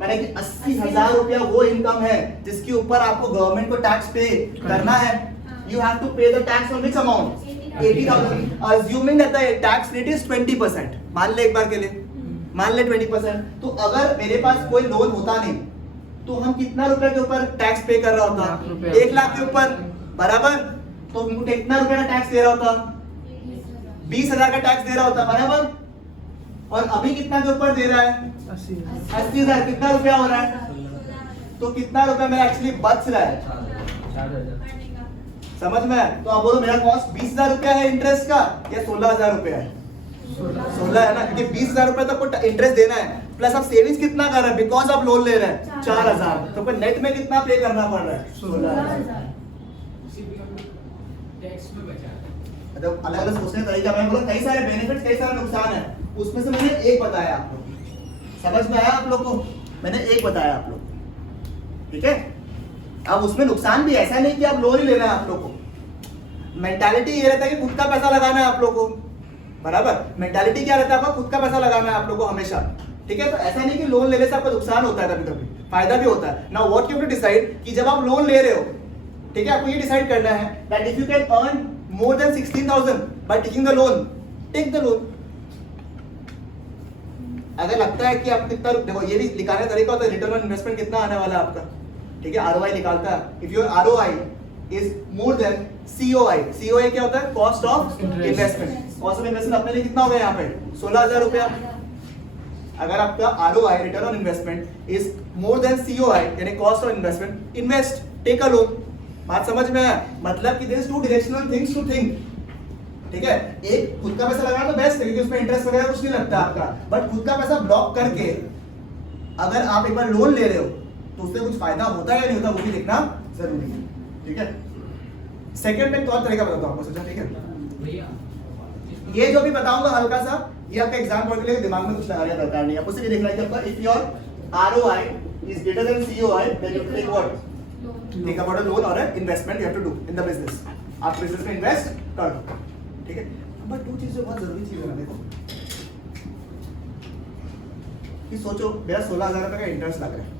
मैंने कि 80,000 रुपया वो इनकम है जिसके ऊपर आपको गवर्नमेंट को टैक्स पे करना है। यू हैव टू पे the tax on which amount 80,000, assuming that the tax rate is 20%। मान ले एक बार के लिए, मान ले 20%। तो अगर मेरे पास कोई लोन होता नहीं तो हम कितना रुपए के ऊपर टैक्स पे कर रहा होता, 1 लाख के ऊपर, बराबर। तो कितना रुपए का टैक्स दे रहा होता, 20,000 का टैक्स दे रहा होता, बराबर। और अभी कितना के ऊपर दे रहा है 80,000, कितना रुपया हो रहा है, तो कितना रुपया मेरा एक्चुअली बच रहा है, 4,000। समझ में। तो अब बोलो मेरा कॉस्ट 20,000 रुपया है इंटरेस्ट का या 16,000 रुपया है, 16 है ना, क्योंकि 20,000 रुपया तो आपको इंटरेस्ट देना है, प्लस आप सेविंग्स कितना कर रहे हैं, बिकॉज आप लोन ले रहे हैं 4,000, तो फिर नेट में कितना पे करना पड़ रहा है 16,000। अलग अलग सोचने का तरीका, मैंने बोला कई सारे बेनिफिट्स कई सारे नुकसान है, उसमें से मैंने एक बताया आप लोग को। समझ में आया आप लोग को, मैंने एक बताया आप लोग को, ठीक है। अब उसमें नुकसान भी ऐसा नहीं कि आप लोन ही लेना है, आप लोग को मेंटालिटी ये रहता है कि खुद का पैसा लगाना है आप लोग को, बराबर। मेंटालिटी क्या रहता है आपका, खुद का पैसा लगाना है आप लोग को हमेशा, ठीक है। तो ऐसा नहीं कि लोन लेने से आपको नुकसान होता है, कभी कभी फायदा भी होता है। Now what you have to decide कि जब आप लोन ले रहे हो, ठीक है, आपको ये डिसाइड करना है that if you can earn more than 16,000 by taking the loan, take the loan। अगर लगता है कि आप कितना, देखो ये भी निकालने का तरीका होता है, रिटर्न ऑन इन्वेस्टमेंट कितना आने वाला है आपका, ठीक है, ROI निकालता है। If your ROI is more than COI, COI क्या होता है, cost of investment. Cost of investment अपने लिए कितना हो गया यहाँ पे 16,000 रुपया। अगर आपका ROI return on investment is more than COI यानी cost of investment, invest, take a loan. बात समझ में आया, मतलब कि there is two directional things to think, ठीक है। एक खुद का पैसा लगाना तो बेस्ट है क्योंकि उसमें इंटरेस्ट वगैरह कुछ नहीं लगता आपका, बट खुद का पैसा ब्लॉक करके अगर आप एक बार लोन ले रहे हो तो उससे कुछ फायदा होता है या नहीं होता वो भी देखना जरूरी है, ठीक है। सेकंड में एक और तरीका बताता हूं आपको, समझा, ठीक है। ये जो भी बताऊंगा हल्का सा, ये आपका एग्जाम पॉइंट के लिए दिमाग में कुछ लगाने का दरकार नहीं है, आपको सिर्फ ये देखना है कि आपका if your ROI is greater than COI then you take what, take about a loan or an investment you have to do in the business। आप बिजनेस में इन्वेस्ट कर दो, ठीक है। बट दो चीजें बहुत जरूरी चीज है ना, देखो कि सोचो मेरा 16,000 रुपए का इंटरेस्ट लग रहा है,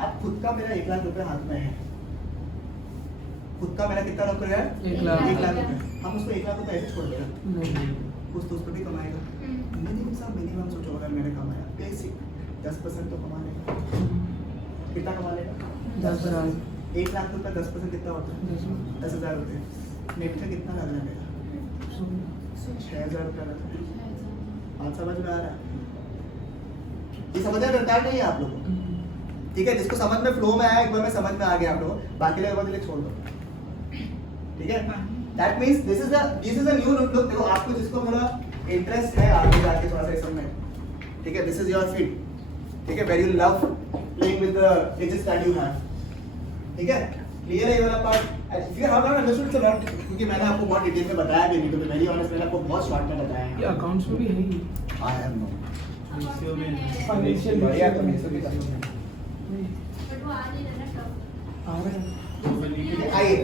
अब खुद का मेरा 1 लाख रुपए हाथ में है, खुद का मेरा कितना रुपए है 1 लाख। 1 लाख रुपए, हम उसको 1 लाख रुपए ऐसे छोड़ देगा, कुछ तो उस पर भी कमाएगा। मिनिमम सोचो अगर मैंने कमाया बेसिक 10% तो कमा लेगा, कितना कमा लेगा 10,000। 1 लाख रुपए 10% कितना होता है 10,000 रुपए। नेट का कितना लग रहा है 6,000 रुपया लग रहा है। बात समझ में आ रहा है, ये समझने दरकार नहीं है आप लोगों को, ठीक है। जिसको समझ में फ्लो में आया एक बार में समझ में आ गया आप लोगों, बाकी लोगों के लिए छोड़ दो, ठीक है। That means this is a new look. देखो आपको जिसको थोड़ा इंटरेस्ट है आगे जाके थोड़ा सा इसमें, ठीक है, दिस इज योर फील्ड, ठीक है, where you love playing with the edges that you have. ठीक है, क्लियर है ये वाला part? If you have not understood, it's not, क्योंकि मैंने आपको बहुत डिटेल में बताया भी नहीं, तो मैं very honest, मैंने आपको बहुत शॉर्ट में बताया है। ये अकाउंट्स में भी है ही। I have no। फाइनेंशियल बढ़िया तो मेरे से भी करना। बट वो आ नहीं रहा ना टॉप। आ रहा है। आइए,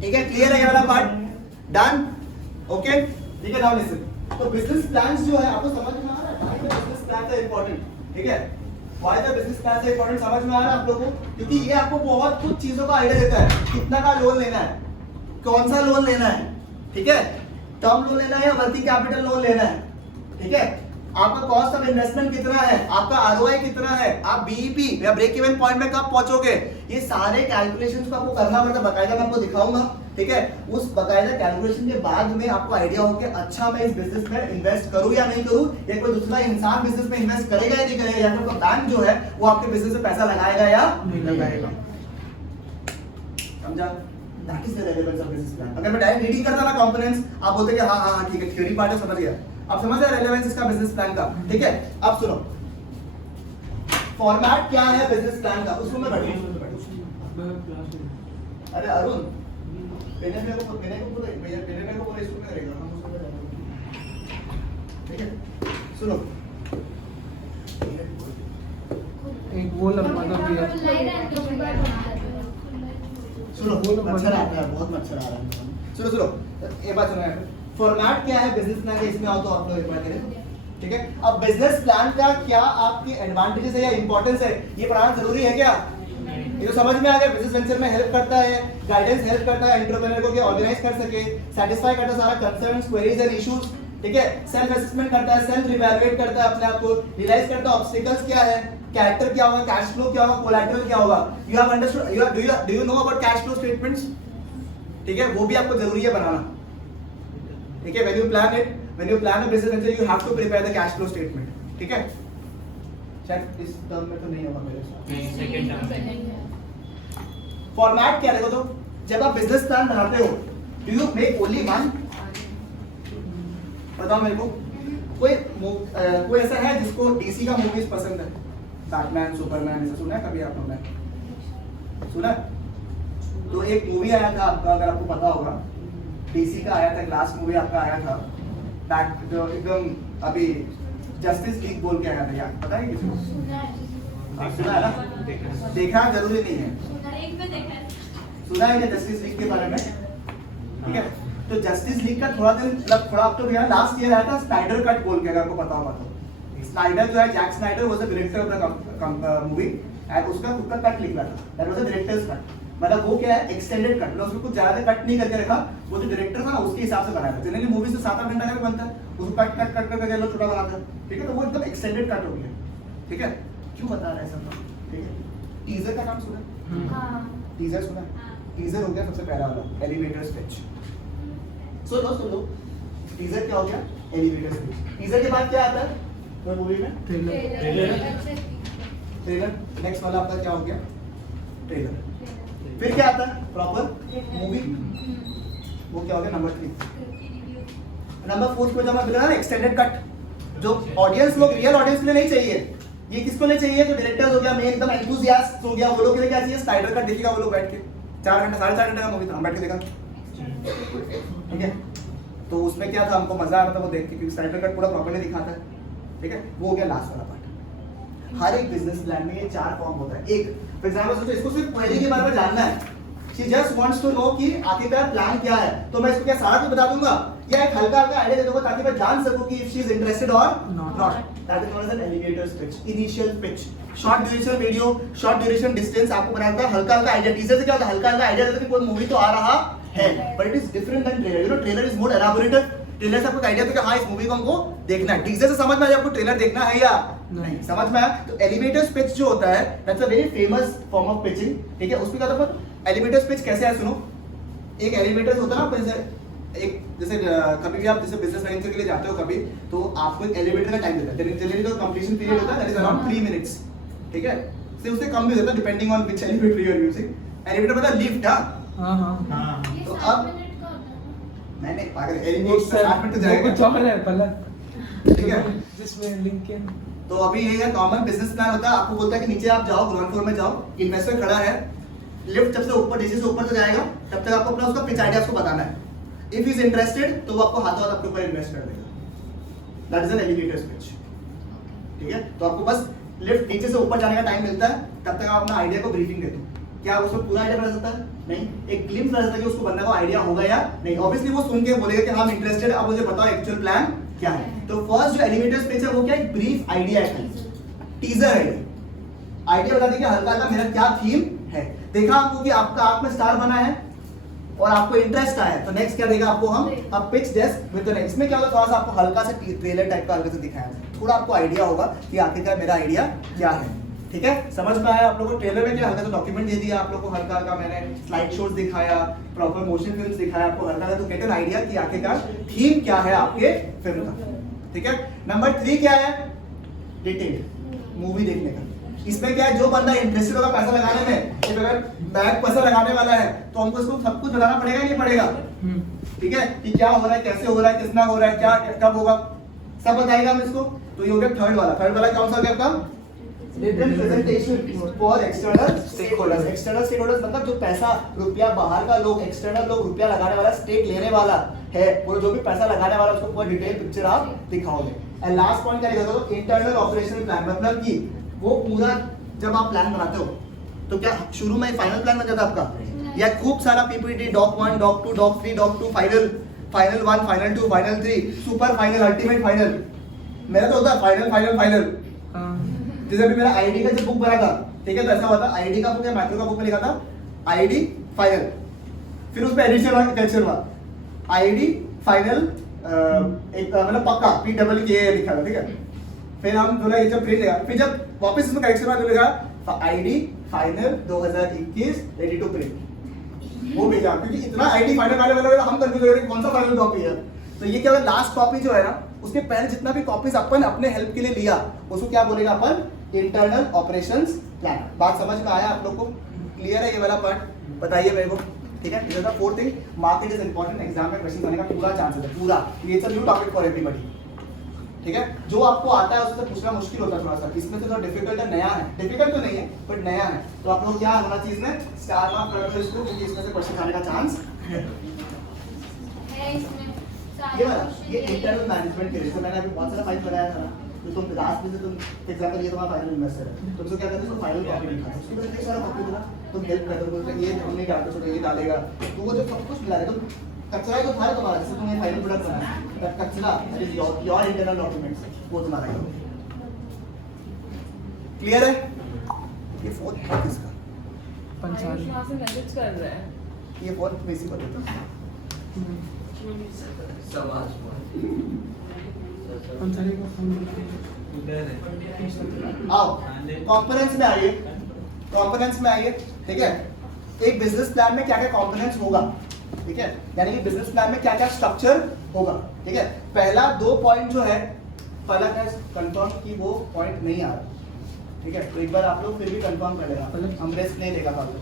ठीक है, क्लियर है ये वाला पार्ट? डन? ओके, ठीक है, नाउ लिसन। तो बिजनेस प्लान्स जो है आपको समझ में आ रहा है? Why the business plan is important, ठीक है? Why the business plan is important समझ में आ रहा है आप लोगों को? क्योंकि ये आपको बहुत कुछ चीजों का आइडिया देता है। कितना का लोन लेना है, कौन सा लोन लेना है, ठीक है? टर्म लोन लेना है या वर्किंग कैपिटल लोन लेना है, ठीक है? आपका कॉस्ट ऑफ इन्वेस्टमेंट कितना है, आपका आरओआई कितना है, आप बीईपी या ब्रेक इवन पॉइंट में कब पहुंचोगे, ये सारे कैलकुलेशंस को आपको करना पड़ता है। बकायदा मैं आपको दिखाऊंगा, ठीक है? उस बकायदा कैलकुलेशन के बाद में आपको आइडिया हो कि अच्छा मैं इस बिजनेस में इन्वेस्ट करूं या नहीं करूं, या कोई दूसरा इंसान बिजनेस में इन्वेस्ट करेगा या नहीं करेगा, या फिर बैंक जो है वो आपके बिजनेस में पैसा लगाएगा या नहीं लगाएगा। समझा? That is the relevance of business plan. अगर मैं डायरेक्ट रीडिंग करता ना कंपोनेंट्स, आप बोलते कि हाँ हाँ हाँ ठीक है, थ्योरी पार्ट है, समझ गया। अब समझ रहे रेलेवेंस इसका बिजनेस प्लान का, ठीक है? अब सुनो, फॉर्मेट क्या है बिजनेस प्लान का, उसको मैं बैठूं। अरे अरुण, पेने को बोले इसको क्या करेगा, हम उसको बताएंगे, ठीक है? सुनो, एक वो लंबाना भी है। सुनो, मच्छर आ रहा है, बहुत मच्छर आ रहा है। सुनो, एक बात सुनो यार, फॉर्मेट क्या है बिजनेस प्लान का, इसमें आओ तो आप लोग एक बार करें, ठीक है? अब बिजनेस प्लान का क्या आपकी एडवांटेजेस है या इंपॉर्टेंस है, ये पढ़ाना जरूरी है क्या? ये तो समझ में आ गया, बिजनेस वेंचर में हेल्प करता है, गाइडेंस हेल्प करता है एंटरप्रेन्योर को कि ऑर्गेनाइज कर सके, सैटिस्फाई करता है सारा कंसर्न्स, क्वेरीज एंड इश्यूज, ठीक है? सेल्फ असेसमेंट करता है, सेल्फ रिवैल्यूएट करता है अपने आप को, रियलाइज करता है ऑब्स्टिकल्स क्या है, कैरेक्टर क्या होगा, कैश फ्लो क्या होगा, कोलैटरल क्या होगा। You have understood, do you know about cash flow statements, ठीक है? वो भी आपको जरूरी है बनाना, ठीक है? when you plan a business venture you have to prepare the cash flow statement, ठीक है? शायद इस टर्म में तो नहीं होगा मेरे साथ। नहीं, सेकंड टर्म में। फॉर्मेट क्या देखो, तो जब आप बिजनेस प्लान बनाते हो, do you make only one? बताओ मेरे को, कोई ऐसा है जिसको डीसी का मूवीज पसंद है? बैटमैन, सुपरमैन, ऐसा सुना है कभी आप लोगों ने? सुना? तो एक मूवी आया था आपका, अगर आपको पता होगा, डीसी का आया था, लास्ट मूवी आपका आया था, बैक जो एकदम अभी जस्टिस लीग बोल के आया था, यार पता है किसी को? सुना है ना? देखा जरूरी नहीं है, सुना है जस्टिस लीग के बारे में, ठीक है? तो जस्टिस लीग का थोड़ा दिन मतलब थोड़ा अब तो गया, लास्ट ईयर आया था स्नाइडर कट बोल के, अगर आपको पता होगा तो। स्नाइडर जो है, Zack Snyder was the director of the movie and उसका खुद का कट लिखा था, that was the director's cut. मतलब वो क्या है, एक्सटेंडेड कट, मतलब उसको कुछ ज्यादा कट नहीं करके रखा, वो जो डायरेक्टर था ना उसके हिसाब से बनाया था। जनरली मूवीज तो 7-8 घंटा का बनता है, उसको कट कट कट करके लोग छोटा बनाते हैं, ठीक है? तो वो एकदम एक्सटेंडेड कट हो गया, ठीक है? क्यों बता रहा है सब, ठीक है? टीजर का नाम सुना? टीजर सुना? टीजर हो गया सबसे पहला वाला, एलिवेटर स्पीच। सुन लो, टीजर क्या हो गया? Elevator speech. टीजर के बाद क्या आता है कोई मूवी में? ट्रेलर। नेक्स्ट वाला आपका क्या हो गया? ट्रेलर। फिर क्या आता है? प्रॉपर मूवी, वो क्या हो गया? नंबर 3। नंबर 4 पे जब मैं बोला ना एक्सटेंडेड कट, जो ऑडियंस लोग रियल ऑडियंस के लिए नहीं चाहिए, ये किसको लिए चाहिए? जो डायरेक्टर्स हो गया, मेन एकदम एंथुसियास्ट हो गया, वो लोग के लिए क्या चाहिए? स्नाइडर कट देखेगा वो लोग बैठ के, 4 घंटा 4.5 घंटे का मूवी था, हम बैठ के देखा, ठीक है? तो उसमें क्या था, हमको मजा आ रहा था वो देख के, क्योंकि स्नाइडर कट पूरा प्रॉपर्ली दिखाता है, ठीक है? वो हो गया लास्ट वाला पार्ट। हर एक बिजनेस प्लान में ये 4 फॉर्म होता है। एक फॉर एग्जांपल सोचो, इसको सिर्फ क्वेरी के बारे में जानना है, she just wants to know कि आखिरकार प्लान क्या है, तो मैं इसको क्या सारा कुछ बता दूंगा या एक हल्का हल्का आइडिया दे दूंगा ताकि मैं जान सकूं कि इफ शी इज इंटरेस्टेड और not. That is known as an elevator pitch, initial pitch, short duration video, short duration distance आपको बनाता है हल्का हल्का आइडिया। टीजर से क्या होता है? हल्का हल्का आइडिया देता है कि कोई मूवी तो आ रहा है, but it is different than trailer. You know, trailer is more elaborated. Trailer से आपको आइडिया था कि हाँ इस मूवी को हमको देखना है, टीजर से समझ में आया आपको ट्रेलर देखना है या नहीं, समझ में आया? तो एलिवेटर पिच जो होता है that's a very famous form of pitching, ठीक है? उसमें क्या होता है? एलिवेटर पिच कैसे है सुनो, एक एलिवेटर होता है ना, जैसे एक जैसे कभी भी आप जैसे बिजनेस वेंचर के लिए जाते हो कभी, तो आपको एक एलिवेटर का टाइम देता है, जनरली तो कंप्लीशन पीरियड होता है दैट इज अराउंड 3 मिनट्स, ठीक है? से उससे कम भी होता है depending on which elevator you are using. Elevator मतलब लिफ्ट, हां तो अब नहीं पागल, एलिवेटर 7 मिनट तो जाएगा, कुछ और है पलक, ठीक है? जिसमें लिंक है तो अभी ये है कॉमन बिजनेस प्लान होता है, आपको बोलता है कि नीचे आप जाओ, ग्राउंड फ्लोर में जाओ, इन्वेस्टर खड़ा है, लिफ्ट जब से ऊपर नीचे से ऊपर तो जाएगा तब तक आपको अपना उसका पिच आइडिया उसको बताना है। इफ इज इंटरेस्टेड तो वो आपको हाथों हाथ आपके ऊपर इन्वेस्ट कर देगा। That is an elevator pitch. ठीक है, तो आपको बस लिफ्ट नीचे से ऊपर जाने का टाइम मिलता है, तब तक आप अपना आइडिया को ब्रीफिंग देते हो। क्या आप उसको पूरा आइडिया बता सकता है? नहीं, एक ग्लिम्स बता सकता है कि उसको बंदा को आइडिया होगा या नहीं। ऑब्वियसली वो सुन के बोलेगा कि हम इंटरेस्टेड, अब मुझे बताओ एक्चुअल प्लान क्या है। तो फर्स्ट जो एलिवेटर स्पीच है वो क्या है? ब्रीफ आइडिया है, टीजर है। आइडिया बता देंगे हल्का हल्का मेरा क्या थीम है। देखा आपको कि आपका आप में स्टार बना है और आपको इंटरेस्ट आया है, तो नेक्स्ट क्या देगा आपको हम अब pitch desk with the next. इसमें क्या होगा, थोड़ा सा आपको हल्का सा ट्रेलर टाइप का हल्का से दिखाया है, थोड़ा आपको आइडिया होगा कि आखिरकार मेरा आइडिया क्या है। ठीक है, समझ में आया आप लोगों को? ट्रेलर में क्या हल्का सा डॉक्यूमेंट दे दिया आप लोगों को, हल्का हल्का मैंने स्लाइड शोज दिखाया, प्रॉपर मोशन फिल्म्स दिखाया आपको, हल्का हल्का तो गेट एन आइडिया कि आखिरकार थीम क्या है आपके फिल्म का। ठीक है, नंबर 3 क्या है? डिटेल मूवी देखने का। इसमें क्या है, जो बंदा इंटरेस्टेड होगा पैसा लगाने में, कि अगर बैग पैसा लगाने वाला है तो हमको इसको सब कुछ बताना पड़ेगा नहीं पड़ेगा? ठीक है, कि क्या हो रहा है, कैसे हो रहा है, कितना हो रहा है, क्या कब होगा, सब बताएगा हम इसको। तो ये हो गया थर्ड वाला। थर्ड वाला कौन सा हो गया आपका? Written presentation for external stakeholders. External stakeholders मतलब जो पैसा रुपया बाहर का लोग, एक्सटर्नल लोग, रुपया लगाने वाला, स्टेक लेने वाला है, वो जो भी पैसा लगाने वाला उसको पूरा डिटेल पिक्चर आप दिखाओगे। एंड लास्ट पॉइंट क्या लिखा था? इंटरनल ऑपरेशनल प्लान, मतलब कि वो पूरा जब आप प्लान बनाते हो तो क्या शुरू में फाइनल प्लान बन जाता है आपका, या खूब सारा PPT, doc 1, doc 2, doc 3, doc 2, final 1, final 2, final 3, super final, ultimate final. मेरा तो होता है फाइनल फाइनल फाइनल। जैसे अभी मेरा आईडी का जब बुक बना था, ठीक है, तो ऐसा हुआ था, आईडी का बुक या मैथ्रो का बुक में लिखा था आईडी फाइनल, फिर उसमें एडिशन और करेक्शन हुआ, आईडी फाइनल एक मतलब पक्का PWK लिखा था। ठीक है, फिर हम बोला ये जब प्रिंट लिखा, फिर जब वापस इसमें करेक्शन हुआ तो लिखा ID final 2021 ready to print. वो भेजा, क्योंकि इतना आईडी फाइनल वाले वाले हम कंफ्यूज हो गए कौन सा फाइनल कॉपी है। तो ये क्या होगा, लास्ट कॉपी जो है ना, उसके पहले जितना भी कॉपीज अपन अपने हेल्प के लिए लिया उसको क्या बोलेगा अपन? Internal operations plan. बात समझ में आया आप लोग को? क्लियर है ये वाला पार्ट? बताइए मेरे को। ठीक है, it is the fourth thing, market is important. Exam में क्वेश्चन आने का पूरा चांसेस है, पूरा। ये सब न्यू टॉपिक फॉर एवरीबॉडी। ठीक है, जो आपको आता है उससे पूछना मुश्किल होता है थोड़ा सा, इसमें तो थोड़ा डिफिकल्ट है, नया है, डिफिकल्ट तो नहीं है बट नया है। तो आप लोग क्या होना चाहिए इसमें? स्टार मार्क कर दो इसको, क्योंकि इसमें से क्वेश्चन आने का चांस है। इसमें ये वाला, ये इंटरनल मैनेजमेंट के लिए, जैसे मैंने अभी बहुत सारा फाइल बनाया था ना, तो तुम लास्ट में से तुम एग्जांपल ये तुम्हारा फाइनल इन्वेस्टर है, तुम क्या करते हो? फाइनल कॉपी लिखा है, उसके बाद एक सारा कॉपी देना, तुम हेल्प कर दो, बोलते ये हमने डालते तो ये डालेगा, तो वो जो सब कुछ मिला है, तुम कचरा ही तो था तुम्हारा, जैसे तुमने फाइनल प्रोडक्ट बनाया, दैट कचरा that is your internal documents, वो तुम्हारा है। क्लियर है? ये फोर्थ है इसका, पंचाली वहाँ से मैसेज कर रहा है। ये फोर्थ बेसिक होता है। पंचाली का फोन आओ कंपोनेंट्स में आइए, कंपोनेंट्स में आइए। ठीक है, एक बिजनेस प्लान में क्या क्या कंपोनेंट्स होगा, ठीक है, यानी कि बिजनेस प्लान में क्या क्या स्ट्रक्चर होगा। ठीक है, पहला 2 पॉइंट जो है, पहला क्या कंफर्म कि वो पॉइंट नहीं आ रहा। ठीक है, तो एक बार आप लोग फिर भी कंफर्म कर लेना, हम रिस्क नहीं लेगा आप लोग।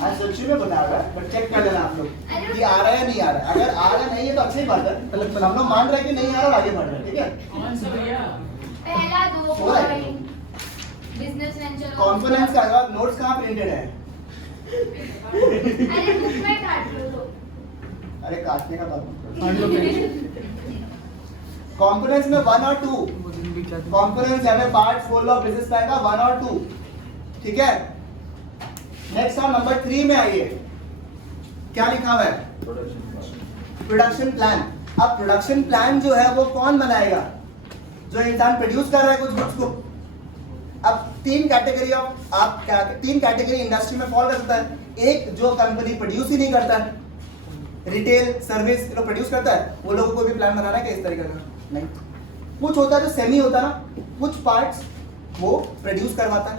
आज सच्ची में बना रहा है, बट चेक कर लेना आप लोग कि आ रहा है या नहीं आ रहा है। अगर आ रहा नहीं है तो अच्छी बात है, मतलब हम लोग मान रहे हैं कि नहीं आ रहा और आगे बढ़ रहे हैं। ठीक है, पहला 2 पॉइंट बिजनेस वेंचर कॉन्फ्रेंस का नोट्स कहाँ प्रिंटेड है? अरे बुक में काट लो तो। अरे काटने का बात फाइनल कंपोनेंट्स में 1 और 2 वो दिन भी क्या था? कंपोनेंट्स है part full of business plan का 1 और 2। ठीक है, नेक्स्ट हम नंबर 3 में आइए। क्या लिखा हुआ है? Production plan. अब प्रोडक्शन प्लान जो है वो कौन बनाएगा? जो इंसान प्रोड्यूस कर रहा है कुछ गुड्स को। अब 3 कैटेगरी ऑफ आप क्या 3 कैटेगरी इंडस्ट्री में फॉल कर सकता है। एक जो कंपनी प्रोड्यूस ही नहीं करता है, रिटेल सर्विस जो प्रोड्यूस करता है, वो लोगों को भी प्लान बनाना है कि इस तरीके का नहीं। कुछ होता है जो सेमी होता है ना, कुछ पार्ट्स वो प्रोड्यूस करवाता है।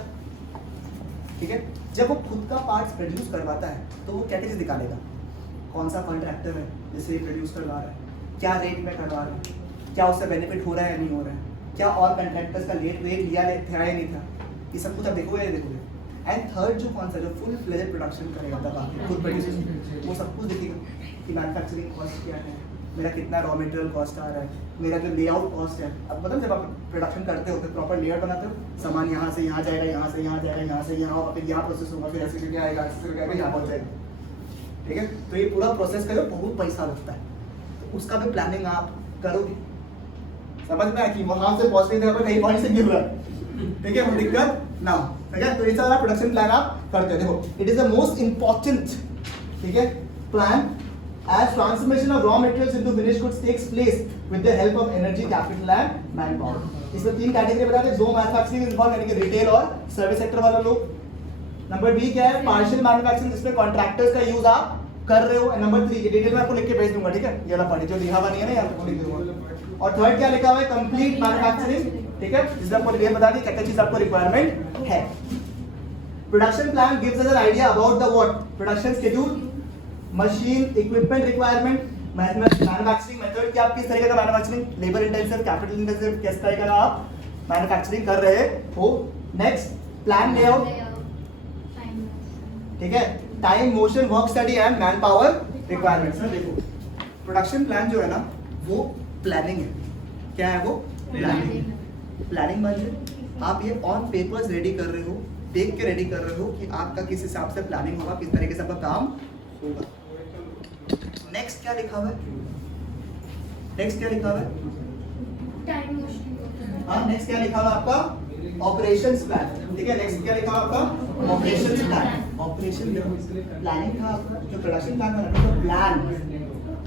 ठीक है, जब वो खुद का पार्ट्स प्रोड्यूस करवाता है तो वो कैटेगरी दिखाएगा, कौन सा कॉन्ट्रैक्टर है जिसे प्रोड्यूस करवा रहा है, क्या रेट में करवा रहा है, क्या उससे बेनिफिट हो रहा है या नहीं हो रहा है, क्या और कॉन्ट्रैक्टर्स का रेट लिया था या नहीं था, ये सब कुछ आप देखोगे या देखोगे। एंड थर्ड जो कौन सा जो फुल फ्लेजेड प्रोडक्शन करेगा, दबा खुद प्रोड्यूस, वो सब कुछ देखेगा कि मैन्युफैक्चरिंग कॉस्ट क्या है, मेरा कितना रॉ मटेरियल कॉस्ट आ रहा है, मेरा जो लेआउट कॉस्ट है। अब मतलब जब आप प्रोडक्शन करते हो तो प्रॉपर लेआउट बनाते हो, सामान यहाँ से यहाँ जाएगा, यहाँ से यहाँ जाएगा, यहाँ से यहाँ, फिर यहाँ प्रोसेस होगा, फिर ऐसे करके आएगा, ऐसे करके आएगा, यहाँ पहुँच जाएगा। ठीक है, तो ये पूरा प्रोसेस का जो बहुत पैसा लगता है, तो उसका भी प्लानिंग आप करोगे। समझ में आया कि वहाँ से पहुँचने जगह पर कहीं पॉइंट से गिर रहा है, ठीक है, वो दिक्कत ना हो। ठीक है, तो ये सारा प्रोडक्शन प्लान आप करते हो। देखो, it is the most important, ठीक है, plan as transformation of raw materials into finished goods takes place with the help of energy, capital and manpower. इसमें 3 कैटेगरी बताते हैं, 2 मैन्युफैक्चरिंग इन्वॉल्व यानी कि रिटेल और सर्विस सेक्टर वाला लोग। नंबर बी क्या है, पार्शियल मैन्युफैक्चरिंग जिसमें कॉन्ट्रैक्टर्स का यूज आप कर रहे हो। नंबर 3 ये डिटेल में आपको लिख के भेज दूंगा, ठीक है, ये वाला पार्ट जो लिखा हुआ नहीं है ना, यहाँ पे लिख दूंगा। और थर्ड क्या लिखा हुआ है, कंप्लीट मैन्युफैक्चरिंग, ठीक है, जिसमें आपको डिटेल बता दी क्या क्या चीज आपको रिक्वायरमेंट है। Production plan gives us an idea about the what production schedule, machine equipment requirement, manufacturing method कि आप किस तरीके का manufacturing, labour intensive, capital intensive, किस तरीके का आप मैन्युफैक्चरिंग कर रहे हो। नेक्स्ट प्लान लेआउट, ठीक है, time, motion, work study and man power requirements. देखो प्रोडक्शन प्लान जो है ना वो प्लानिंग है। क्या है वो? प्लानिंग। प्लानिंग मतलब आप ये ऑन पेपर्स रेडी कर रहे हो, देख के रेडी कर रहे हो कि आपका किस हिसाब से प्लानिंग होगा, किस तरीके से आपका काम होगा। नेक्स्ट क्या लिखा हुआ है? नेक्स्ट क्या लिखा हुआ है? Time motion. हाँ, नेक्स्ट क्या लिखा हुआ है आपका? Operations plan. ठीक है, नेक्स्ट क्या लिखा हुआ आपका? Operations plan. ऑपरेशन प्लानिंग था आपका, जो प्रोडक्शन प्लान था तो प्लान।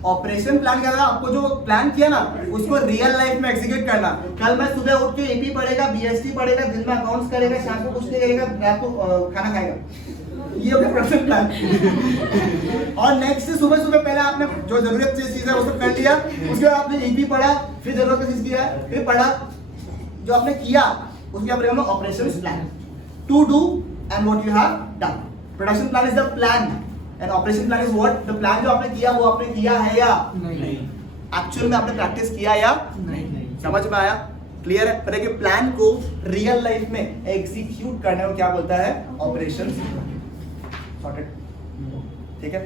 ऑपरेशन प्लान क्या था? आपको जो प्लान किया ना उसको रियल लाइफ में एग्जीक्यूट करना। कल मैं सुबह उठ के एपी पढ़ेगा, बीएसटी पढ़ेगा, दिन में अकाउंट्स करेगा, शाम को कुछ नहीं करेगा, रात को खाना खाएगा। ये हो गया प्रोडक्शन प्लान। और नेक्स्ट सुबह सुबह पहले आपने जो जरूरत चीज है वो सब कर लिया, उसके बाद आपने एपी पढ़ा, फिर जरूरत चीज किया, फिर पढ़ा, जो आपने किया उसके आप रहेगा operations plan, to do and what you have done. Production plan is the plan and operation plan is what the plan जो आपने किया वो आपने किया है या नहीं, एक्चुअल में आपने प्रैक्टिस किया या नहीं। समझ में आया? क्लियर है? पर कि प्लान को रियल लाइफ में एग्जीक्यूट करने को क्या बोलता है? ऑपरेशंस। सॉर्टेड? ठीक है,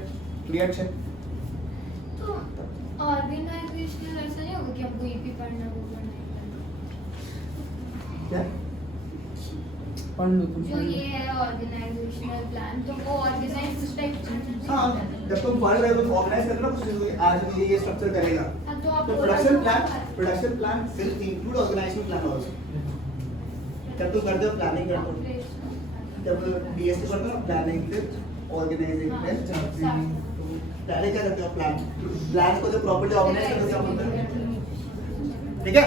क्लियर है? तो ऑर्गेनाइजेशनल ऐसा नहीं होगा कि आपको ईपी पढ़ना वो पढ़ना क्या पढ़ लो तुम। जो ये है ऑर्गेनाइजेशनल प्लान, तो वो ऑर्गेनाइज उस टाइप। हाँ, जब तुम पढ़ रहे हो तो ऑर्गेनाइज करना कुछ चीज़ होगी, आज ये स्ट्रक्चर करेगा। तो आप तो production plan will include organisation plan also. जब तुम करते हो प्लानिंग करते हो, जब डीएसटी करते हो प्लानिंग फिर ऑर्गेनाइजेशन, पहले क्या करते हो? प्लान को जो प्रॉपर्ली ऑर्गेनाइज करते हो क्या होता है? ठीक है,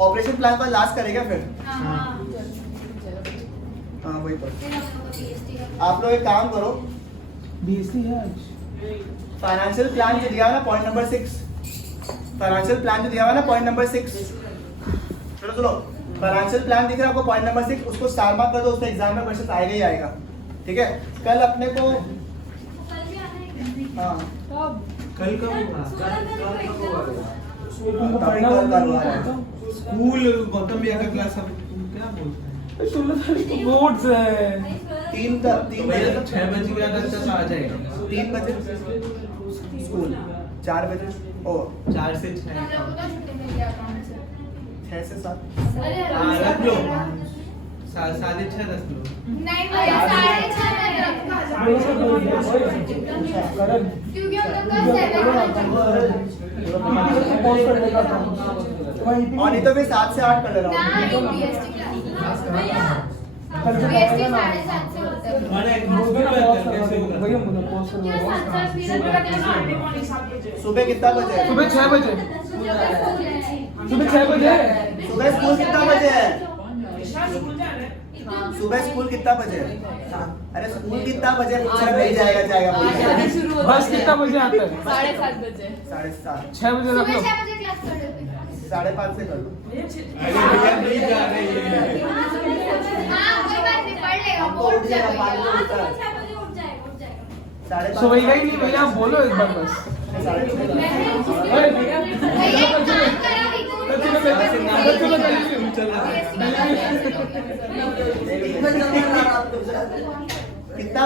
ऑपरेशन प्लान पर लास्ट करेगा फिर। हाँ वही पर आप लोग एक काम करो, बीएससी है आज। फाइनेंशियल प्लान जो दिया है ना पॉइंट नंबर 6, फाइनेंशियल प्लान जो दिया हुआ है ना पॉइंट नंबर 6, चलो चलो फाइनेंशियल प्लान दिख रहा है आपको पॉइंट नंबर 6, उसको स्टार मार्क कर दो, उसका एग्जाम में क्वेश्चन आएगा ही आएगा। ठीक है, कल अपने को हाँ कल का होगा तुमको पढ़ना होगा तो स्कूल गौतम भैया का क्लास अब तुम क्या बोलते हैं? 16 तारीख को बोर्ड्स है। 3 भैया तो बजे 6 बजे भी अगर तक आ जाएगा। 3 बजे स्कूल, 4 बजे ओ 4 से 6 हम लोग को तो छुट्टी मिल गया काम से। 6 से 7 अरे रख लो 6:30 रख लो। नहीं भाई 6:30 में रखा करण क्योंकि हम लोग का 7 पोस्ट करने का था। और नहीं तो फिर 7 से 8 कर ले रहा हूँ। नहीं बीएसटी क्लास भैया बीएसटी 7:30 से होता है। हमारा एक भैया मुझे पोस्ट क्यों करना 7 पीरियड सुबह कितना बजे है? सुबह 6 बजे। सुबह 6 बजे सुबह स्कूल कितना बजे है? सुबह स्कूल कितना बजे है? अरे स्कूल कितना बजे पूछ रहा, नहीं जाएगा जाएगा बस कितना बजे आता है? 7:30 बजे। 7:30 6 बजे रख लो। 6 बजे क्लास कर लो। 5:30 से कर लो। अरे भैया नहीं जा रहे हैं। हां कोई बात नहीं, पढ़ लेगा, हमको बोर्ड उठ से जाएगा, होगा। 5 बजे हाँ, उठता है। 6 बजे उठ जाएगा, उठ जाएगा। 5:30 सोएगा ही नहीं भैया, बोलो एक बार बस। 5:30 अरे भैया भैया एक काम करो कितना